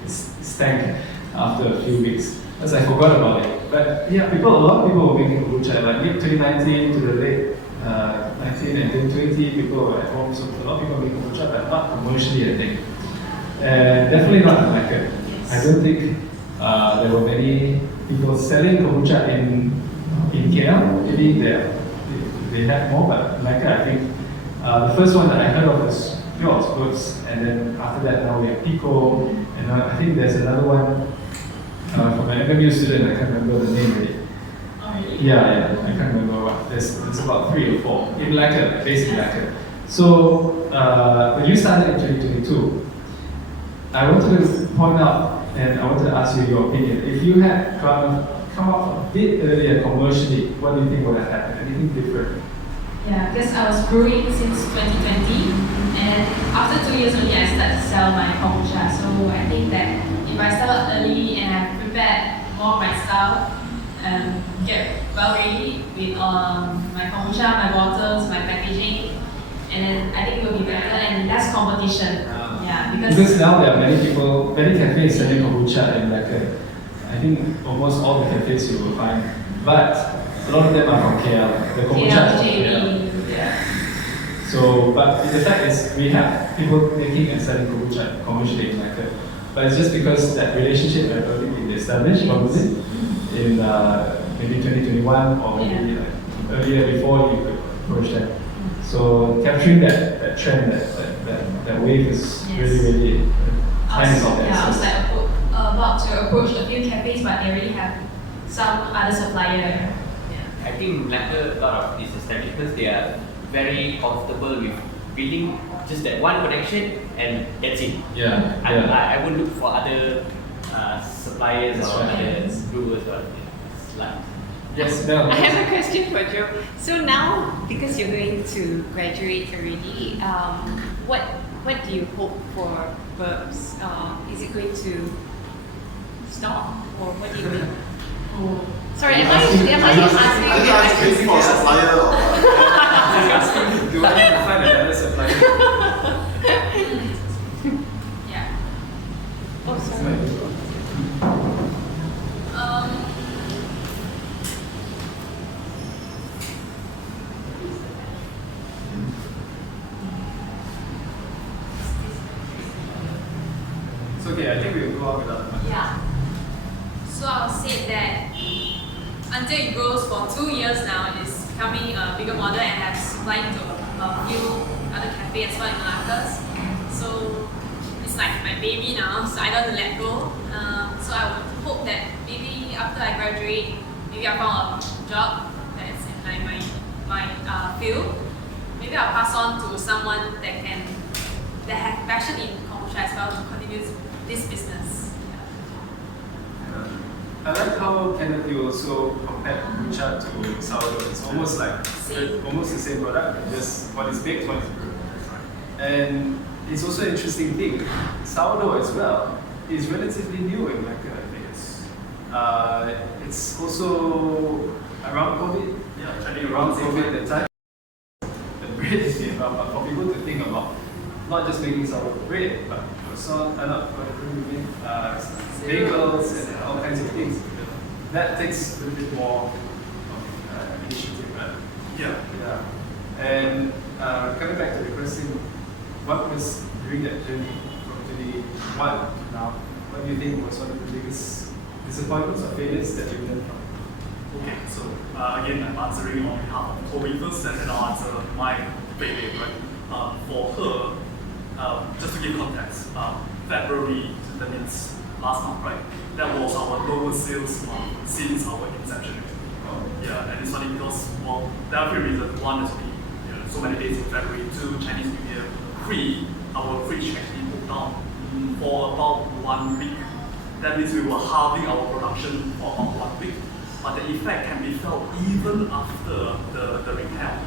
stank after a few weeks. Because I forgot about it. But yeah, a lot of people were making kombucha. Like mid 2019 to the late 19 and then 20, people were at home. So a lot of people make kombucha, but not commercially, I think. And definitely not in Melaka. I don't think there were many people selling kombucha in KL. Maybe they had more, but in Melaka, I think the first one that I heard of was yours, Burps, and then after that now we have Pico, and I think there's another one from an FMU student. I can't remember the name already. Oh, really? Yeah, I can't remember what. There's about 3 or 4 in Melaka, based in Melaka. So when you started in 2022, I wanted to point out, and I wanted to ask you your opinion. If you had come up a bit earlier commercially, what do you think would have happened? Anything different? Yeah, because I was brewing since 2020, and after 2 years only I started to sell my kombucha. So I think that if I start early and I prepared more of my style, get well ready with my kombucha, my bottles, my packaging, and then I think it will be better and less competition. Yeah, because now there are many cafes selling kombucha in Melaka. I think almost all the cafes you will find, but a lot of them are from KL. The kombucha is from KL. Yeah. So, but the fact is, we have people making and selling kombucha commercially in Melaka. But it's just because that relationship had already been established, probably, in maybe 2021 or maybe like earlier before you could approach them. So capturing that trend, that wave is really time is of the essence. I was like about to approach a few cafes, but they already have some other supplier. I think Melaka, a lot of these establishments, they are very comfortable with building just that one connection and that's it. I would look for other suppliers or other brewers or like. Yes, Mel. I have a question for Joe. So now, because you're going to graduate already, what do you hope for Burps? Is it going to stop, or what do you think? Sorry, am I asking for a supplier or what? Do I need to find another supplier? Yeah. Oh, sorry. It's okay, I think we'll go on without much. Yeah. So I'll say that until it grows for 2 years now, it's becoming a bigger model and have supplying to a few other cafes as well in Malakas. So it's like my baby now, so I don't want to let go. So I would hope that maybe after I graduate, maybe I found a job that's in like my field. Maybe I'll pass on to someone that have passion in kombucha as well to continue this business. I like how Kenneth, you also compared kombucha to sourdough. It's almost like almost the same product, just one is baked, one is brewed. And it's also an interesting thing. Sourdough as well is relatively new in Melaka, I think. It's also around COVID. Yeah, I think around COVID that time. The bread came out, but for people to think about not just making sourdough bread, but also bagels and all kinds of things. That takes a little bit more of initiative, right? Yeah. And coming back to the question, what was during that journey from 21 to now, what do you think was one of the biggest disappointments or failures that you've learned from? Okay, so again, I'm answering on behalf of Chloe first, and then I'll answer my failure, right? For her, just to give context, February, that means last month, right? That was our lowest sales month since our inception. Yeah, and it's funny because, well, there are three reasons. One is only so many days in February. Two, Chinese New Year. Three, our fridge actually broke down for about 1 week. That means we were halving our production for about 1 week. But the effect can be felt even after the repair.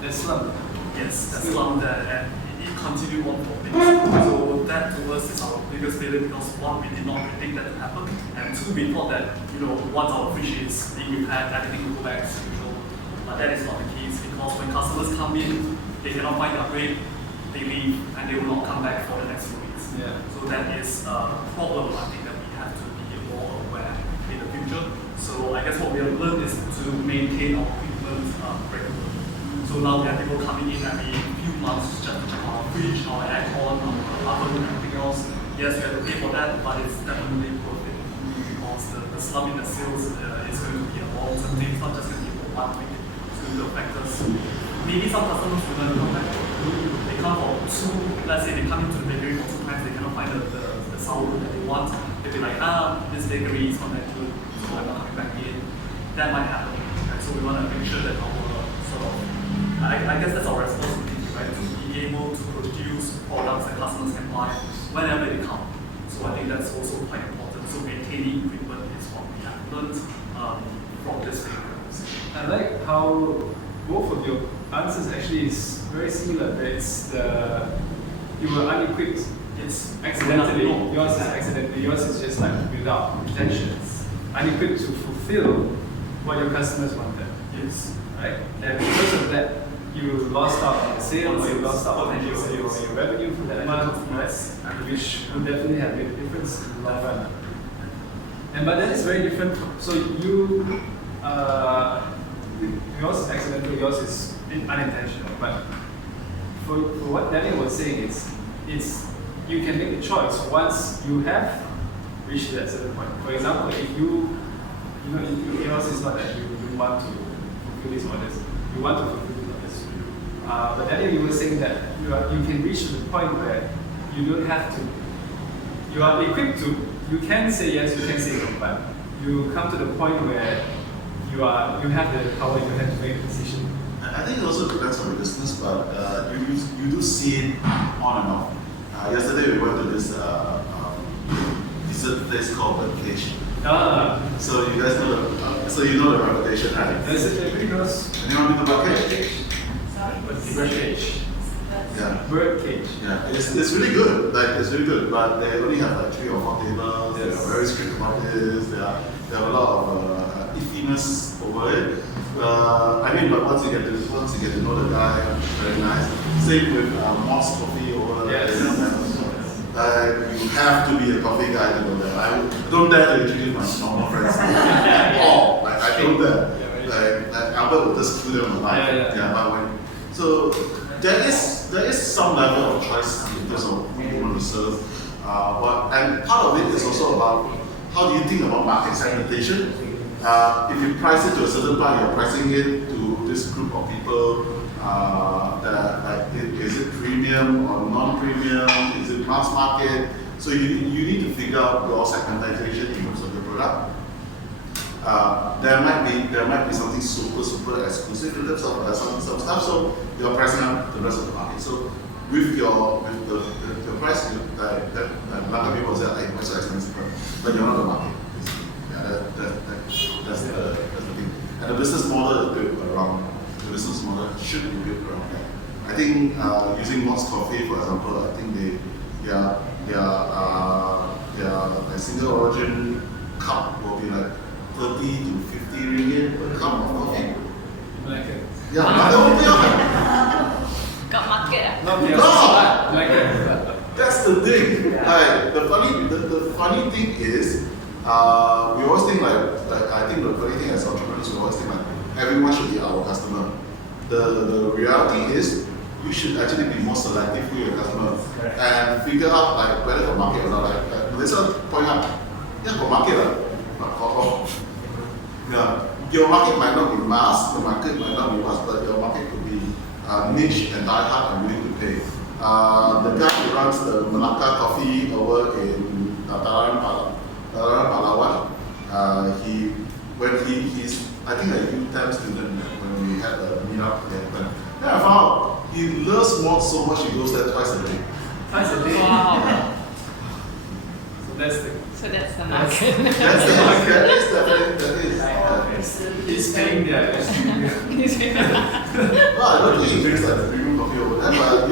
That's slump. Yes, that's slump there, and it continued on for weeks. So that to us is our biggest failure because one, we did not predict that to happen, and two, we thought that once our fridge is being repaired, everything will go back as usual. But that is not the case because when customers come in, they cannot find the upgrade, they leave, and they will not come back for the next few weeks. Yeah. So that is a problem. I think that we have to be more aware in the future. So I guess what we have learned is to maintain our equipment regularly. So now we have people coming in every few months just to check our fridge, our aircon, our oven, and everything else. Yes, we have to pay for that, but it's definitely worth it because the slump in the sales is going to be a long-term thing. It's not just going to be for 1 week. It's going to affect us. Maybe some customers will not come back. They come for two. Let's say they come into the bakery for 2 times. They cannot find the sourdough that they want. They'll be like, this bakery is not that good, so I'm not coming back in. That might happen. Right? So we want to make sure that our I guess that's our responsibility, right? To be able to produce products that customers can buy whenever they come. So I think that's also quite important. So maintaining equipment is what we have learned from this experience. I like how both of your answers actually is very similar. It's you were unequipped. Yes. Accidentally. No. Yours is accidentally. Yours is just like without intentions. Unequipped to fulfill what your customers wanted. Yes. Right? And because of that, you lost out on the sales, or you lost out on your revenue for that month, right? Which would definitely have made a difference in the long run. But that is very different. So yours is accidental, yours is unintentional. But for what Daniel was saying, it's you can make a choice once you have reached that certain point. For example, if yours is not that you want to fulfill these orders, you want to fulfill these orders. But Daniel, you were saying that you can reach to the point where you don't have to. You are equipped to. You can say yes, you can say no, but you come to the point where you have the power. You have to make a decision. I think it also depends on the business, but you do see it on and off. Yesterday we went to this dessert place called Birdcage. So you guys know the reputation, right? Everybody knows. Anyone been to Birdcage? Birdcage. Yeah. Birdcage. Yeah, it's really good. Like it's really good, but they only have like 3 or 4 tables. Yes. They are very strict about this. They have a lot of iffiness over it. But once you get to know the guy, very nice. Same with Moss Coffee over there. Yes. You have to be a coffee guy to go there. I don't dare to introduce my normal friends at all. Like I don't dare. Like Albert will just do them alive. So there is some level of choice in terms of who you want to serve. And part of it is also about how do you think about market segmentation. If you price it to a certain part, you're pricing it to this group of people. Is it premium or non-premium? Is it mass market? So you need to figure out your segmentation in terms of your product. There might be something super exclusive in terms of some stuff. So you're pricing up the rest of the market. So with the price, like Melaka people say, "What's so expensive?" But you're not the market. That's the thing. And the business model is built around. The business model should be built around that. I think using Mott's Coffee, for example, I think their single origin cup will be like 30 to 50 ringgit per cup of coffee. Melaka. Got market. That's the thing. Like the funny thing is, we always think I think the funny thing as entrepreneurs, we always think like everyone should be our customer. The reality is you should actually be more selective with your customer and figure out like whether for market or not. Like Melissa point out, for market your market might not be mass, the market might not be mass, but your market could be niche and die hard and willing to pay. The guy runs the Melaka coffee over in Palawan. He's I think a U-Time student when we had a meetup there. Then I found out he loves malt so much he goes there twice a day. Twice a day. Wow. So that's the So that's the market. That's the market. That is. He's paying their Well, I don't think he drinks like the premium coffee over there, but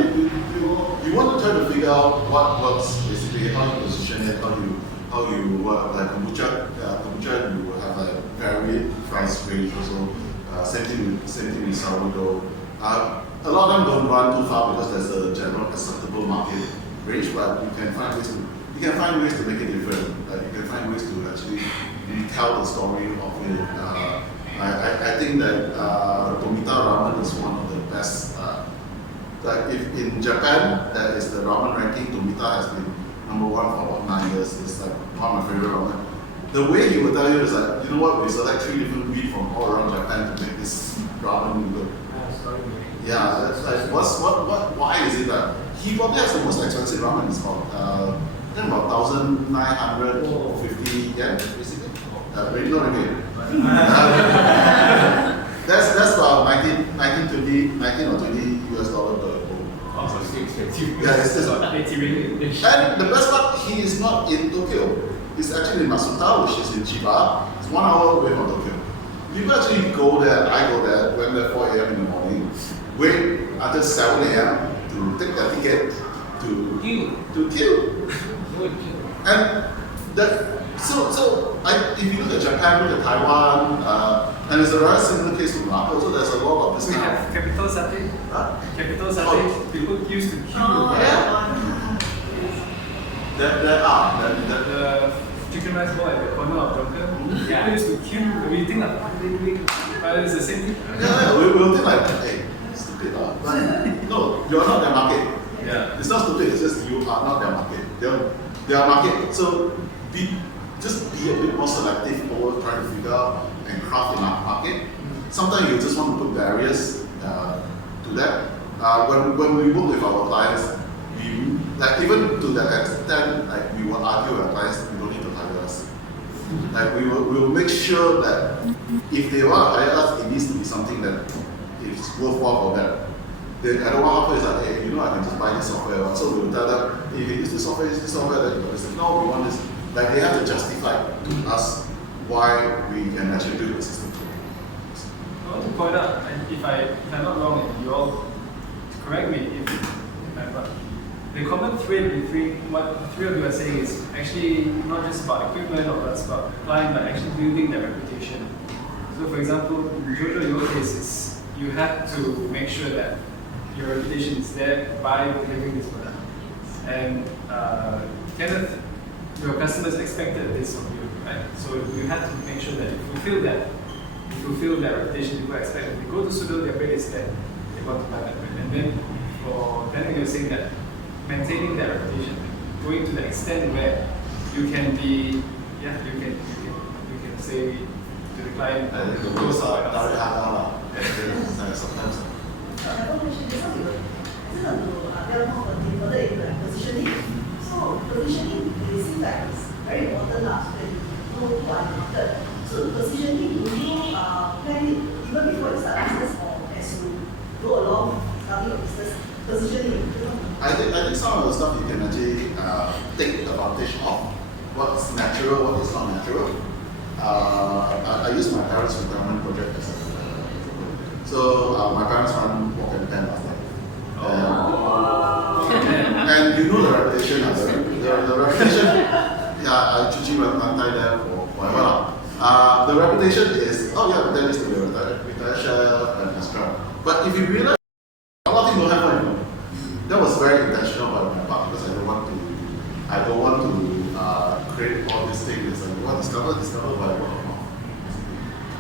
you want to try to figure out what works basically, how you position it, how you work. Like kombucha, you have like varied price range also. Same thing with sourdough. A lot of them don't run too far because there's a general acceptable market range, but you can find ways to make it different. You can find ways to actually tell the story of it. I think that Tomita ramen is one of the best. Like if in Japan, that is the ramen ranking, Tomita has been number one for about 9 years. It's like one of my favorite ramen. The way he will tell you is like, you know what, we select 3 different meat from all around Japan to make this ramen good. Yeah, that's like, why is it that he probably has the most expensive ramen? It's called, I think about 1,950 yen, basically. Really not again. That's about 19 or 20 US dollar per bowl. Oh, so expensive. Yeah, it's about 80 ringgit. And the best part, he is not in Tokyo. He's actually in Masuta, which is in Chiba. It's 1 hour away from Tokyo. People actually go there, I go there, went there 4 a.m. in the morning, wait until 7 a.m. to take their ticket to queue. And that, if you look at Japan, look at Taiwan, and it's a very similar case to Melaka, so there's a lot of this We kind have capital satay. Huh? Capital satay. People used to queue. There are. The chicken rice ball at the corner of Jonker. Yeah. People used to queue. We think like, what are they doing? But it's the same thing. Yeah, we'll think like, hey, stupid. But no, you're not their market. Yeah. It's not stupid, it's just you are not their market. Their market. So just be a bit more selective over trying to figure out and craft a market. Sometimes you just want to put barriers to that. When we work with our clients, even to that extent, like we will argue with our clients, you don't need to hire us. Like we will make sure that if they want to hire us, it needs to be something that is worthwhile for them. Then I don't want to is like, hey, I can just buy this software. So we will tell them, hey, you can use this software, then you say, no, we want this. Like they have to justify to us why we can actually build a system. I want to point out, and if I'm not wrong, and you all correct me if I'm not. The common thread between what the three of you are saying is actually not just about equipment or what's about client, but actually building their reputation. So for example, in Jojo, your case is you have to make sure that your reputation is there by delivering this product. And Kenneth, your customers expected this of you, right? So you have to make sure that you fulfill that reputation. People expect that they go to Sudo, their bread is that they want to buy that bread. And then for Kenneth, you're saying that maintaining that reputation, going to the extent where you can be, you can say to the client, Those are very hard sometimes. I have one question. Just positioning. So positioning it seems like it's very important so that you know who are the market. So positioning, do you plan it even before you start business or as you go along starting your business? Positioning. I think some of the stuff you can actually take advantage of. What's natural, what is not natural. I use my parents' retirement project as a so my parents run Walk and Pen last time. And you know the reputation, the reputation, I Chuchi Rantai there for forever. The reputation is, that needs to be a retired chef and restaurant. But if you realize, a lot of things don't happen anymore. That was very intentional by my part because I don't want to create all these things. Like, what discover by word of mouth.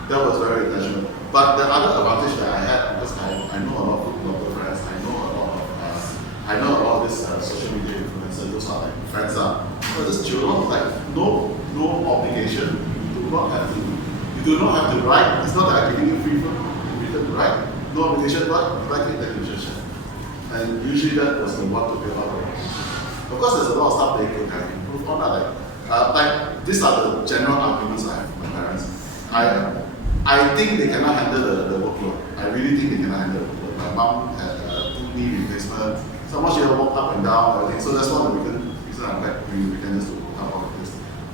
That was very intentional. But the other advantage that I had, because I know a lot of food blogger friends, I know a lot of this social media influencers, those are like friends are. So just chill, like no obligation. You do not have to write. It's not that I'm giving you freedom to write. No obligation, but like it, then you just share. And usually that was the one to build up. Of course, there's a lot of stuff they could have improved on. Like these are the general arguments I have with my parents. I think they cannot handle the workload. I really think they cannot handle the workload. My mom had a 2 knee replacement. Someone she had to walk up and down, everything. So that's one of the reasons I'm glad we can just come out of this.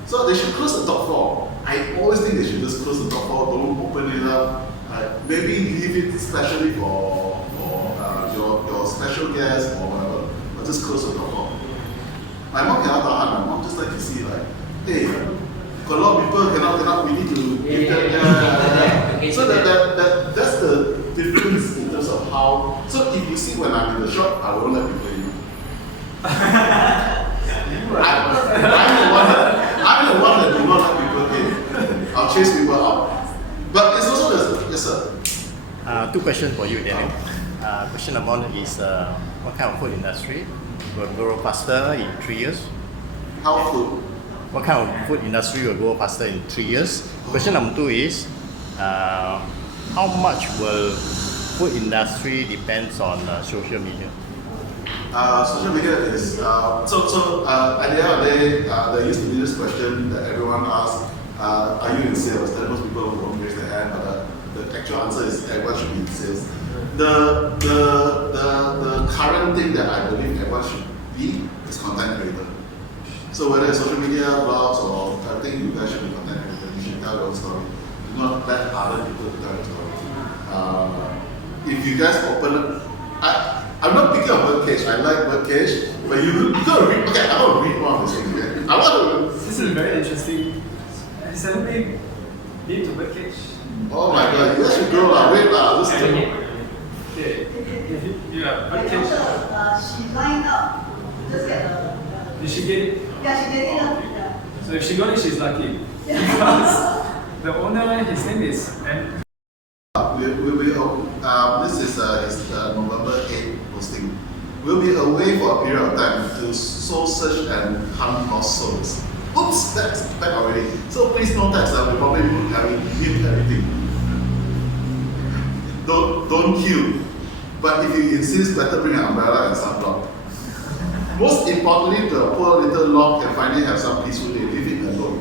So they should close the top floor. I always think they should just close the top floor, don't open it up. Maybe leave it specially for your special guests or whatever, but just close the top floor. My mom cannot tahan. My mom just like to see like, hey, a lot of people cannot. We need to give them. So that's the difference in terms of how. So if you see when I'm in the shop, I won't let people in. I'm the one that do not let people in. I'll chase people out. But it's also yes sir. 2 questions for you, Daniel. Question number 1 is what kind of food industry will grow faster in 3 years? How food? What kind of food industry will grow faster in 3 years? Question number 2 is how much will food industry depends on social media? Social media is at the end of the day, there used to be this question that everyone asks, are you in sales? Then most people won't raise their hand, but the actual answer is everyone should be in sales. The current thing that I believe everyone should be is content creator. So whether it's social media, blogs, or I think you guys should be content creator. You should tell your own story. Do not let other people tell your story. If you guys open I'm not picking on Birdcage. I like Birdcage, but you gotta read. Okay, I want to read more of this thing. Okay? I want to. This is very interesting. Has anybody been to Birdcage? Oh my God! You guys should go lah. Wait lah. Just Okay. Yeah, Birdcage. She lined up. Just get a. Did she get it? Yeah, she get it. Okay. Yeah. So if she got it, she's lucky. Yeah. Because the owner, his name is M. This is his November 8 posting. We'll be away for a period of time to soul search and hunt lost souls. Oops, that's back already. So please no text. We probably won't hit everything. Don't kill. But if you insist, better bring an umbrella and sunblock. Most importantly, the poor little log can finally have some peaceful day. Leave it alone.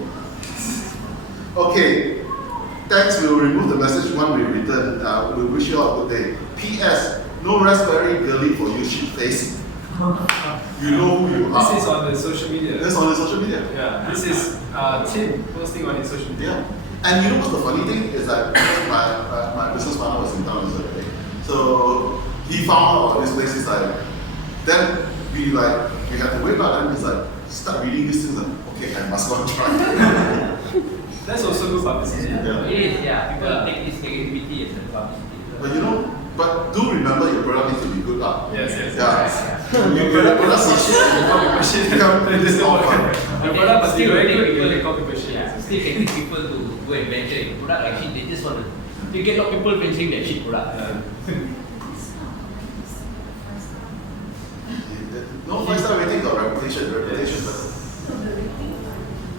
Okay. Thanks, we'll remove the message when we return. We wish you all a good day. P.S. No raspberry girly for you, shit face. You know who you are. This is on the social media. That's on the social media. Yeah, this is Tim posting on his social media. Yeah. And you know what's the funny thing is that my business partner was in town yesterday. So he found out about this place. He's like, then we had to wait out and he's like, start reading these things and okay, I must go and try. That's also good publicity. Yeah. It is, yeah. People take this negativity as a publicity. But do remember your product needs to be good lah. Yes. Your product is shit. This all fun. Your product must be very good. You can call people shit. Yeah, still can get people to go and venture in product like shit. They just want to. You get a lot of people venturing that shit product. No 5-star rating or reputation.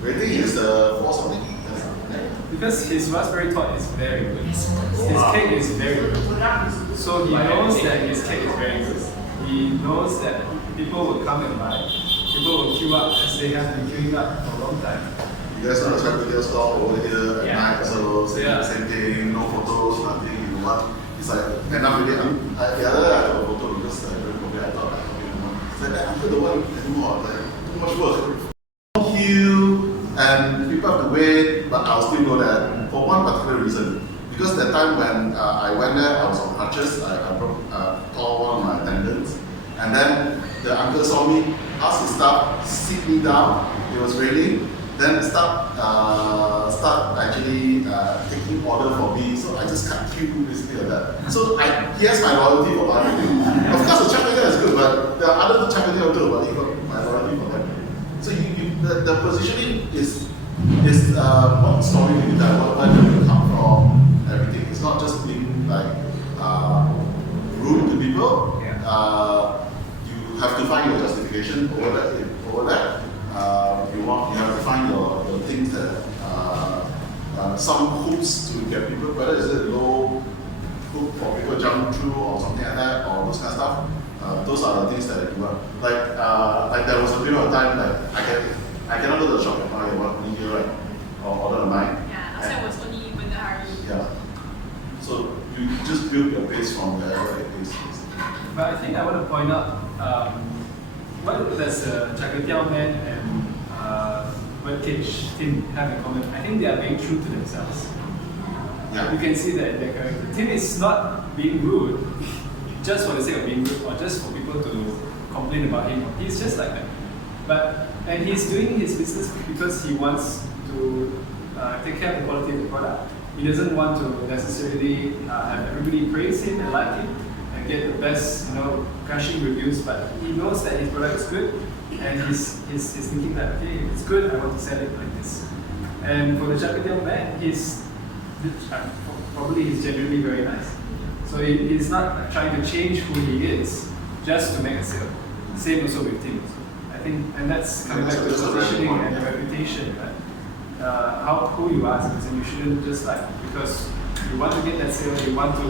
Rating is 4 something. Because his raspberry tart is very good. His cake is very good. So he knows that his cake is very good. He knows that people will come and buy. People will queue up as they have been queuing up for a long time. You guys know the track video store over here at night, so same thing, no photos, nothing, you know what? It's like, and I'm really, the other day I took a photo because I thought I don't even know. It's like, I'm the one anymore, like, too much work. Queue, and people have to wait, but I'll still go there for one particular reason. Because that time when I went there, I was on crutches. I tore one of my tendons, and then the uncle saw me, asked his staff, sit me down. It was raining. Then start actually taking order for me. So I just cut queue basically like that. So he has my loyalty for everything. Of course, the chocolate is good, but there are other chocolate I do, but he got my loyalty for them. So the positioning is what story do you tell, where do you come from, everything. It's not just being like rude to people. You have to find your justification over that. You have to find your things that some hoops to get people, whether it's a low hook for people to jump through or something like that, or those kind of stuff. Those are the things that you want. Like there was a period of time like I cannot go to the shop and buy one media, right? Or order online. Yeah, last time was only when the hari. Yeah. So you just build your base from wherever it is. But I think I want to point out what does Chakatiao Man and Birdcage Tim have in common. I think they are being true to themselves. Yeah. You can see that in their character. Tim is not being rude just for the sake of being rude or just for people to complain about him. He's just like that. And he's doing his business because he wants to take care of the quality of the product. He doesn't want to necessarily have everybody praise him and like him and get the best, gushing reviews, but he knows that his product is good and he's thinking that, okay, if it's good, I want to sell it like this. And for the Chakatiao Man, probably he's genuinely very nice. So he's not trying to change who he is just to make a sale. Same also with Tim. I think, and that's coming back to positioning and reputation, right? Who you are as a person, you shouldn't just because you want to get that sale, you want to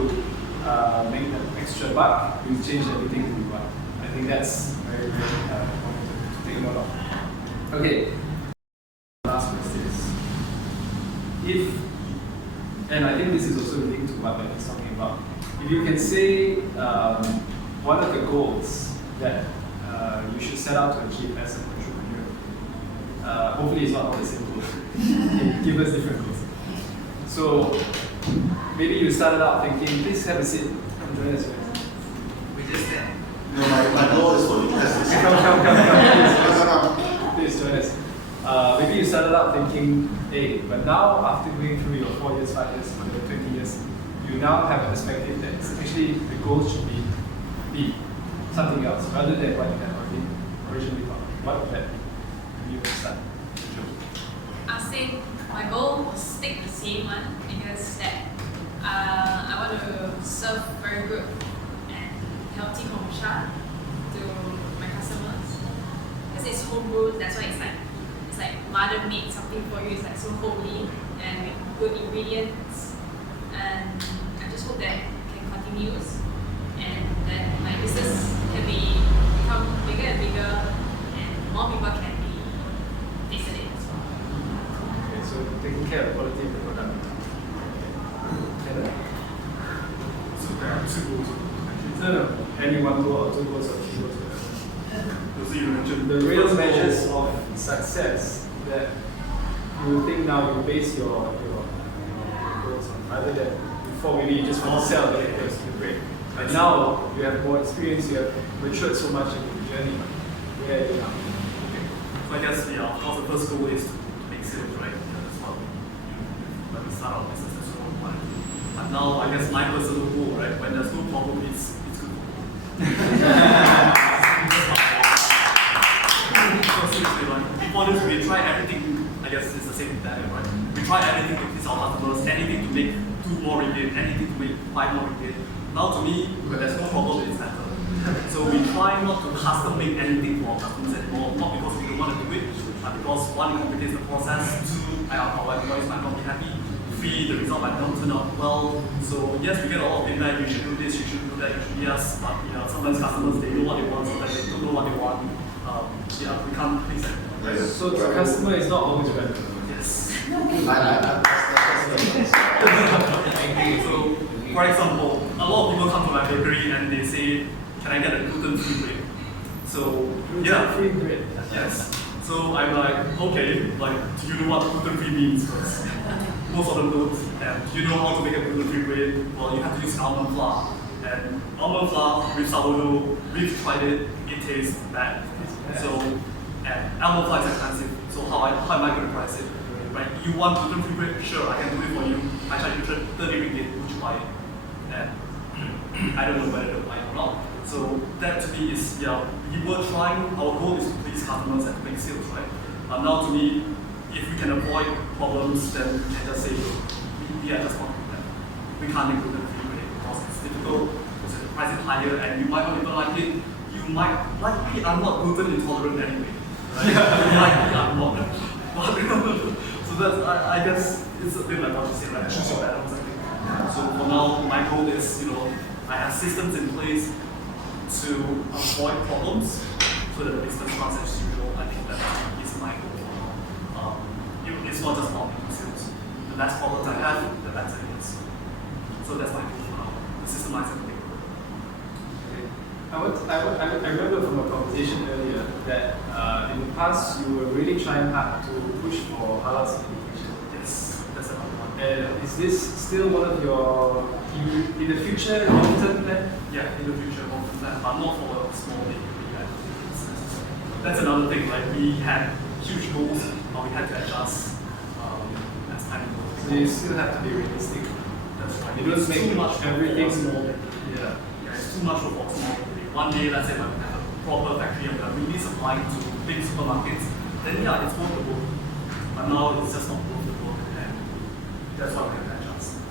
make that extra buck, you change everything who you are. I think that's very, very important to take note of. Okay. Last question is, and I think this is also linked to what Ben is talking about. If you can say one of the goals that you should set out to achieve as an entrepreneur, hopefully it's not all the same goals. Give us different goals. So maybe you started out thinking, please have a seat. Come join us. We just said. No, my goal is for you guys to Come. Please join us. Maybe you started out thinking A, but now after going through your 4 years, 5 years, whatever, 20 years, you now have a perspective that actually the goal should be B, something else, rather than what you had originally thought. What would that be? You will start. I think my goal will stick the same one because that I want to serve very good and healthy kombucha to my customers because it's homebrew. That's why it's like mother made something for you. It's like so homely and with good ingredients, and I just hope that can continue and that my business can become bigger and bigger and more people can be tasted it as well. Okay, so taking care of the quality of the product. So there are two goals. No. Any one goal or two goals or three goals. So you mentioned The real measures of success that you think now you base your goals on, rather than before maybe you just want to sell the latest to break. But now you have more experience, you have matured so much in the journey. Where are you now? okay. So I guess of course the first goal is to make sales, right? That's what when we start our business, that's what we want. But now I guess my personal goal, right? When there's no problem, it's good. Before this, we try everything. I guess it's the same with that, right? We try everything to please our customers, anything to make 2 more ringgit, anything to make 5 more ringgit. Now to me, when there's no problem, it's better. So we try not to custom make anything for our customers anymore, not because we don't want to do it, but because one, it complicates the process, 2, our employees might not be happy, 3, the result might not turn out well. So yes, we get a lot of feedback, you should do this, you should do that, you should yes, but sometimes customers, they know what they want, sometimes they don't know what they want. We can't please them. So the customer is not always right. Yes. I So, for example, a lot of people come to my bakery and they say, can I get a gluten-free bread? So, Free bread. yes. So I'm like, okay, do you know what gluten-free means first? Most of them don't. And do you know how to make a gluten-free bread? Well, you have to use almond flour. And almond flour with sourdough, we've tried it, it tastes bad. So, and almond flour is expensive. So how am I going to price it? Right? You want gluten-free bread? Sure, I can do it for you. I charge you 30 ringgit, would you buy it? And I don't know whether they'll buy it or not. So that to me is, we were trying, our goal is to please customers and to make sales, right? Now to me, if we can avoid problems, then we can just say, we are just not doing that. We can't make gluten-free bread because it's difficult, because the price is higher, and you might not even like it. You might, like me, I'm not gluten intolerant anyway. Right? Like me, I'm not. So that's, I guess, it's a bit like what you say, right? Choose your battles, I think. So for now, my goal is, I have systems in place. to avoid problems so that the business runs as usual. I think that is my goal. It's not just about making sales. The less problems I have, the better it is. So that's my goal for now. The systemizing thing. I remember from a conversation earlier that in the past you were really trying hard to push for halal certification. Yes, that's another one. And is this still one of your, in the future, long-term plan? Yeah, in the future, long-term plan, but not for a small thing. That's another thing, like we had huge goals, but we had to adjust as time goes. So you still have to be realistic. That's right. You don't make too much everything small. Yeah. Yeah, it's too much for small. One day, let's say, when we have a proper factory and we're really supplying to big supermarkets, then yeah, it's worth the work. But now it's just not worth the work, and that's why we have to adjust.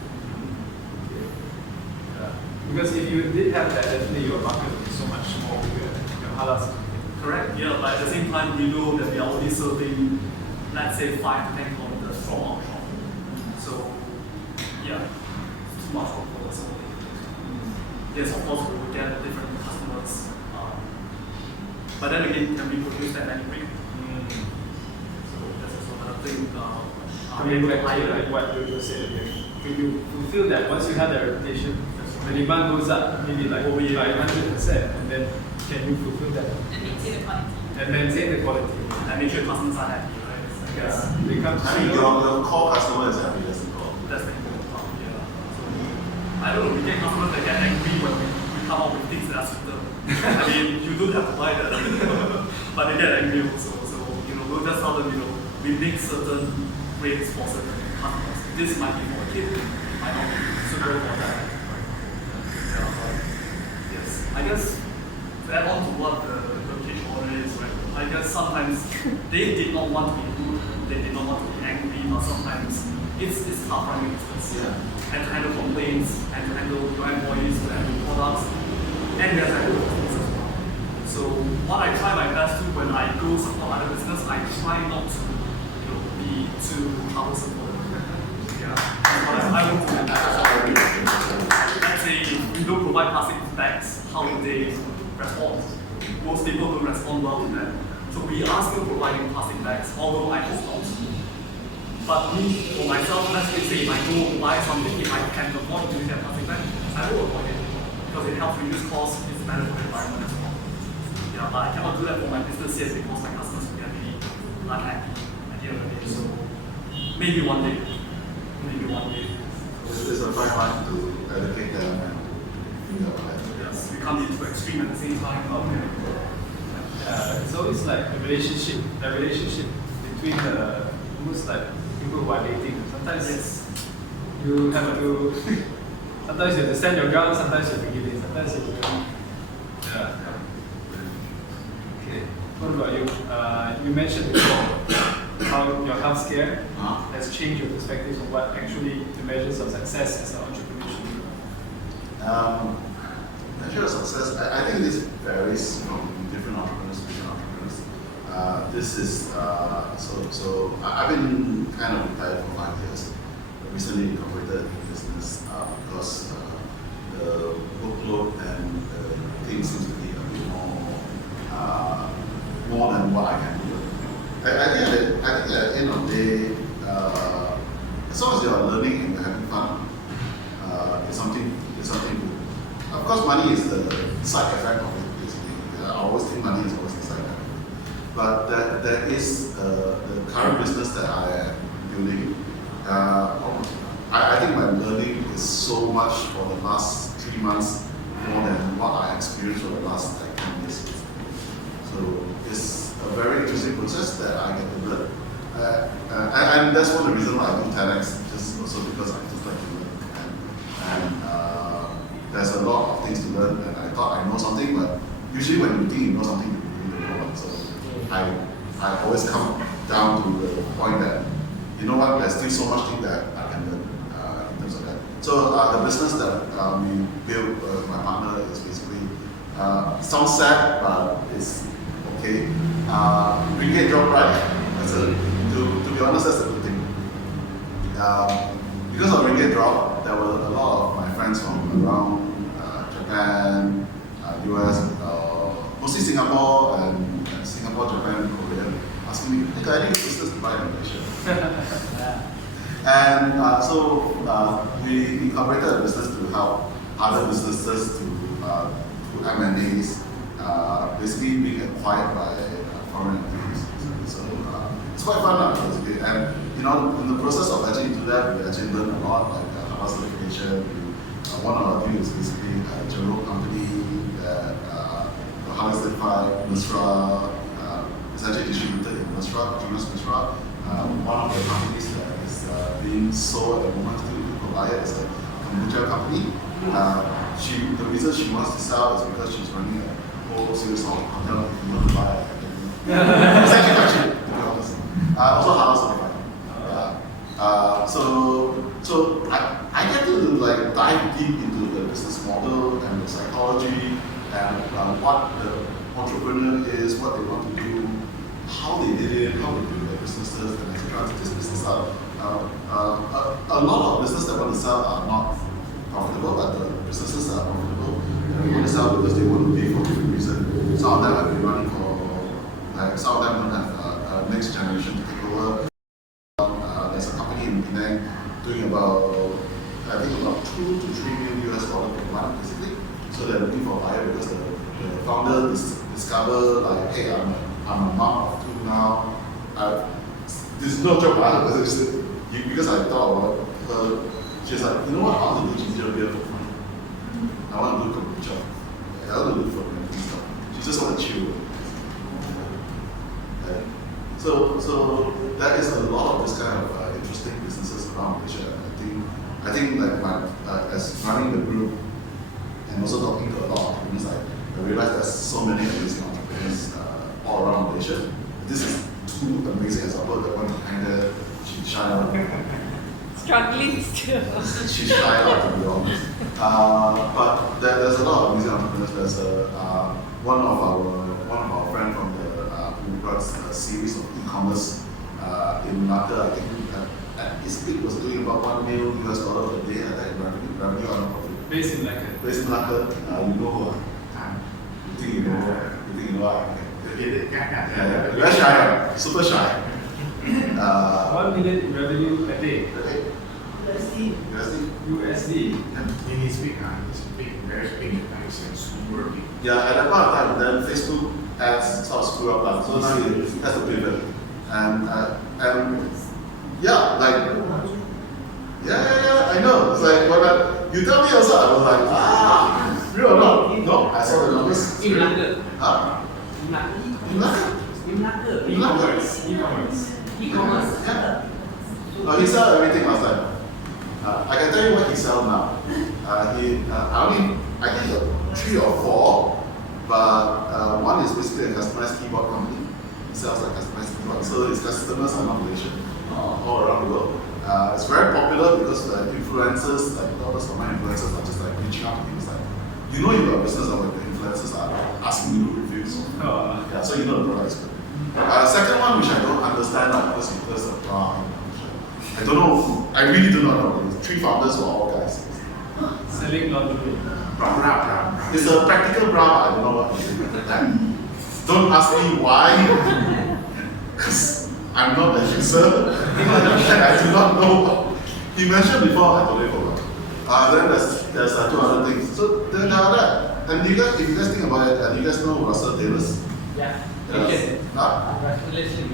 Yeah. Because if you did have that, definitely your market would be so much more bigger. Your halal certificate. Correct, yeah, but at the same time, we know that we are only serving, let's say, 5 to 10 kilometers from our shop. So, yeah, it's too much work for us. Yes, of course, we will get different customers. But then again, can we produce that anyway? So, that's also another thing. Coming back to like what Jojo said earlier, if you fulfill that, once you have that reputation, the demand goes up maybe like over 100%, and then can you fulfill that? And maintain the quality. And maintain the quality. And make sure customers are happy, right? I guess. They come to I mean, you. your core customer is happy, that's the goal. That's the important part, yeah. So, I don't know, we get customers that get angry when we come up with things that are suitable. I mean, you don't have to buy that, but they get angry also. So, we'll just tell them, we make certain grades for certain customers. This might be for a kid, it might not be suitable for that. Yeah, but yes, I guess to add on to what the case order is, right? I guess sometimes they did not want to be rude, they did not want to be angry, but sometimes it's hard running business. Yeah. And to handle complaints, and to handle your employees, to handle products, and we have to handle customers as well. So what I try my best to when I go support other business, I try not to be too troublesome for them. Yeah. I won't do that. Let's say if we don't provide plastic bags, how would they respond? Most people don't respond well to that. So we are still providing plastic bags, although I hope not. But me, for myself, let's say if I go to buy something, if I can avoid using that plastic bag, I will avoid it. Because it helps reduce costs, it's better for the environment as well. Yeah, but I cannot do that for my business yet because my customers will get really unhappy at the end of the day. So maybe one day. Maybe one day. It's a fine line to educate them and Yes, we can't be too extreme at the same time. Okay. It's always like a relationship between the almost like people who are dating. Sometimes you have to sometimes you have to stand your ground, sometimes you have to give in, sometimes you have to Okay. What about you? You mentioned before how your health care has changed your perspective on what actually the measures of success as an entrepreneur should be. Measure of success, I think this varies from different entrepreneurs to different entrepreneurs. This is, I've been kind of retired for 5 years. Recently incorporated in business because the workload and the things seems to be a bit more than what I can do. I think at the end of the day, as long as you are learning and you're having fun, it's something good. Of course, money is the side effect of it, basically. I always think money is always the side effect of it. But that is the current business that I am building. I think my learning is so much for the last 3 months more than what I experienced for the last 10 years. So it's a very interesting process that I get to learn. And that's one of the reasons why I do TEDx, just also because I just like to learn. And there's a lot of things to learn, and I thought I know something, but usually when you think you know something, you really don't know it. So I always come down to the point that, you know what, there's still so much thing that I can learn in terms of that. So the business that we built with my partner is basically, sounds sad, but it's okay. Ringgit drop, right? To be honest, that's a good thing. Because of ringgit drop, there were a lot of my friends from around Japan, US, we incorporated a business to help other businesses to M&As, basically being acquired by foreign entities. So it's quite fun, basically. And in the process of actually do that, we actually learned a lot, like halal certification. One of our things is basically a general company that halal certified Nusra. It's actually distributed in Nusra, Nusra. One of the companies that is being sold at the moment to Pelbagai is a kombucha company. The reason she wants to sell is because she's running a whole series of hotel if you want to buy it. It's actually quite cheap, to be honest. Also halal certified. So I get to like dive deep into the business model and the psychology and what the entrepreneur is, what they want to do, how they did it, how they build their businesses, and etc. This business are a lot of businesses that want to sell are not profitable, but the businesses are profitable. They want to sell because they want to pay for different reasons. Some of them have been running for, like some of them don't have next generation to take over. There's a company in Penang doing about 2 to 3 million US dollars per month, basically. So they're looking for a buyer because the founder discovered like, hey, I'm a mom of 2 now. This is no joke, because I thought about her. She's like, you know what, I want to do ginger beer for fun. I want to do kombucha. I want to do for me stuff. She just want to chill. So there is a lot of this kind of interesting businesses around Malaysia. I think like as running the group and also talking to a lot of entrepreneurs, I realized there's so many amazing entrepreneurs all around Malaysia. This is 2 amazing examples. The one behind there, she's shy out. Struggling still. She's shy out, to be honest. But there's a lot of amazing entrepreneurs. There's one of our friends from who runs a series of e-commerce in Malta. I think at his peak was doing about $1 million US a day at that revenue on profit. Based in Malaka. Based in Malaka, you know who? You think you know? Yeah. Very shy, super shy. 1 million in revenue a day. USD. In his big, very big, super big. Yeah, at that point of time, then Facebook ads sort of screw up, so now he has to pivot. And yeah, like, yeah, I know. It's like, when you tell me also, I was like, real or not? No, I saw the numbers. In Melaka. Huh? In Melaka. E-commerce. E-commerce. Yeah. He sold everything last time. I can tell you what he sells now. I think 3 or 4, but one is basically a customized keyboard company. He sells a customized keyboard. So his customers are not Malaysian, all around the world. It's very popular because the influencers, like all those online influencers, are just like reaching out to him. It's like, you know you have a business of the influencers are asking you to do reviews. Yeah, so you know the product is good. Second one, which I don't understand, because he does a bra. I don't know. I really do not know. 3 founders were all guys. Selling lingerie. Bra. It's a practical bra, but I don't know what it is. Don't ask me why, because I'm not a user and I do not know. He mentioned before, I totally forgot. Then there's 2 other things. So then there are that. And if you guys think about it, and you guys know Russell Taylor's? Yeah. Malaysian. Malaysian.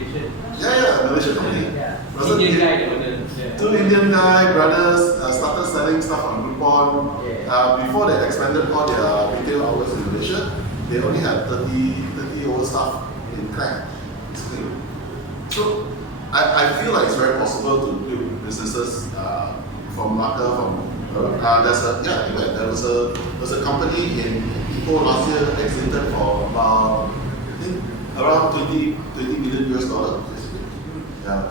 Yeah, Malaysian company. Yeah. Russell Indian Taylor. guy, the owner. Yeah. 2 Indian guy brothers started selling stuff on Groupon. Before they expanded all their retail outlets in Malaysia, they only had 30 over stuff in Klang. So I feel like it's very possible to build businesses from Melaka, there was a company in Ipoh last year exited for about around 20 million US dollars. Yeah,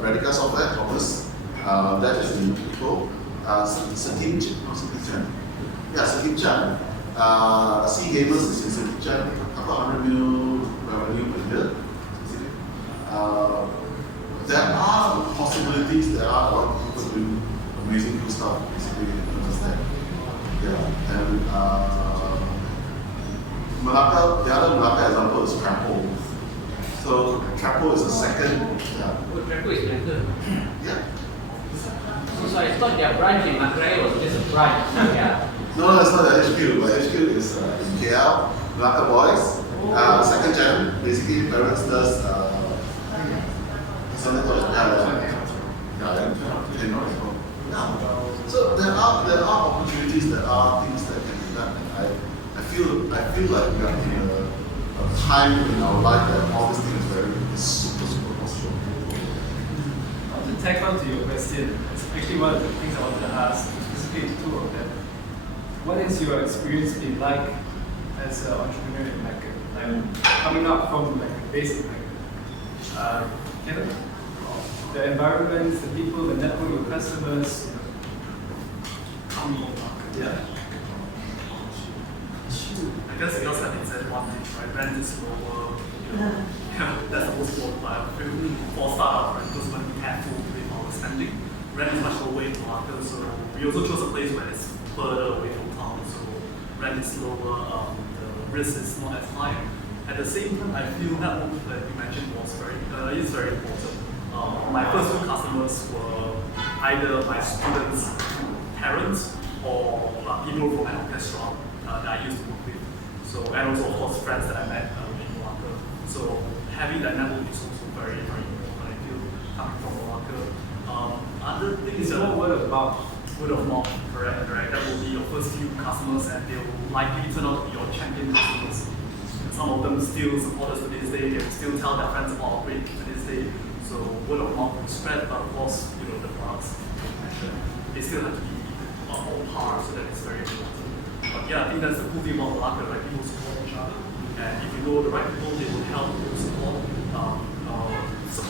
Radica Software, Thomas, that is in Ipoh. Sakin Chan. Yeah, Sakin Chan. C Gamers is in Sakin Chan, couple 100 mil revenue per year. There are possibilities, there are a lot of people doing amazing cool stuff, basically, in terms of that. Yeah, and Melaka, the other Melaka example is Trapo. So Trapo is a second. Oh, Trapo is Melaka. Yeah. So I thought their branch in Malaya was just a branch. Yeah. No, it's not the HQ. My HQ is in KL, Melaka boys. Second gen, basically parents does something called So there are opportunities, there are things that can be done. I feel like we are in a time in our life that all these things is super possible. To tack on to your question, it's actually one of the things I wanted to ask, specifically two of them. What has your experience been like as an entrepreneur in Melaka? Like coming up from like a basic the environment, the people, the network, your customers. Yeah. I guess it also has its advantage, right? Rent is lower. Yeah, that's the most important part. For startup, right? Because when we have to pay for our spending, rent is much lower in Melaka. So we also chose a place where it's further away from town. So rent is lower, the risk is not as high. At the same time, I feel that what that you mentioned was is very important. My first two customers were either my students' parents or people from an orchestra that I used to work with. So, and also of course friends that I met in Melaka. So having that network is also very important. I feel coming from Melaka. Other things It's more word of mouth. Word of mouth, correct. That will be your first few customers, and they will likely turn out to be your champion customers. Some of them still support us to this day. They will still tell their friends about our break to this day. So word of mouth will spread, but of course, the products they still have to be on par, so that is very important. But yeah, I think that's the cool thing about Melaka, right? People support each other, and if you know the right people, they will help you support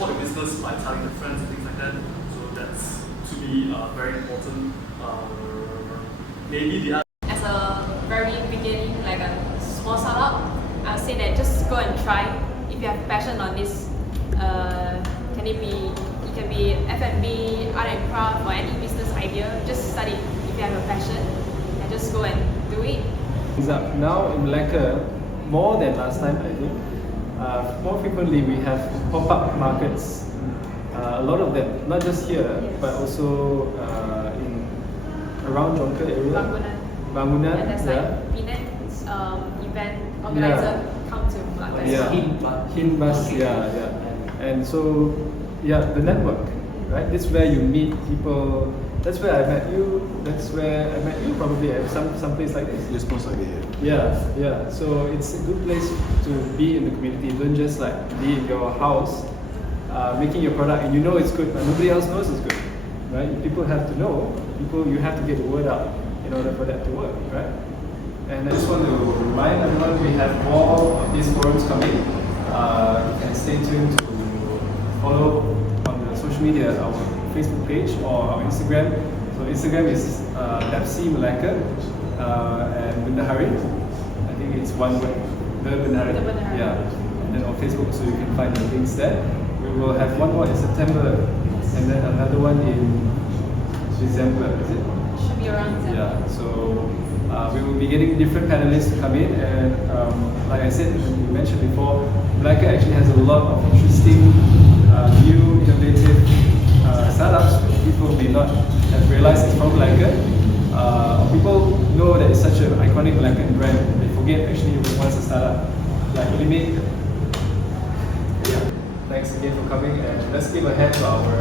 the business by telling their friends and things like that. So that's to me very important. Maybe the other. As a very beginning, like a small startup, I would say that just go and try. If you have passion on this, it can be F&B, art and craft, or any business idea. Just study if you have a passion, and just go and do it. Now in Melaka, more than last time, I think, more frequently we have pop-up markets. A lot of them, not just here, Yes. but also in around Jonker area. Bangunan. And there's like Pinet's event organizer come to Melaka. Yeah, Hinbas, yeah. And so, the network, right? This is where you meet people. That's where I met you. That's where I met you probably at some place like this. You're supposed to be here. Yeah. So it's a good place to be in the community. Don't just like be in your house making your product and you know it's good, but nobody else knows it's good, right? People have to know. You have to get the word out in order for that to work, right? And I just want to remind everyone we have more of these forums coming. You can stay tuned to follow on the social media, our Facebook page or our Instagram. So Instagram is Dapsi Melaka and Bendahari. I think it's one word. The Bendahari. Yeah. And then on Facebook, so you can find the links there. We will have one more in September, and then another one in December. Is it? Should be around December. Yeah. So we will be getting different panelists to come in, and like I said, you mentioned before, Melaka actually has a lot of interesting, new, innovative startups that people may not have realized it's from Melaka. People know that it's such an iconic Melakan brand, they forget actually once a startup, like Limit. Yeah. Thanks again for coming, and let's give a hand to our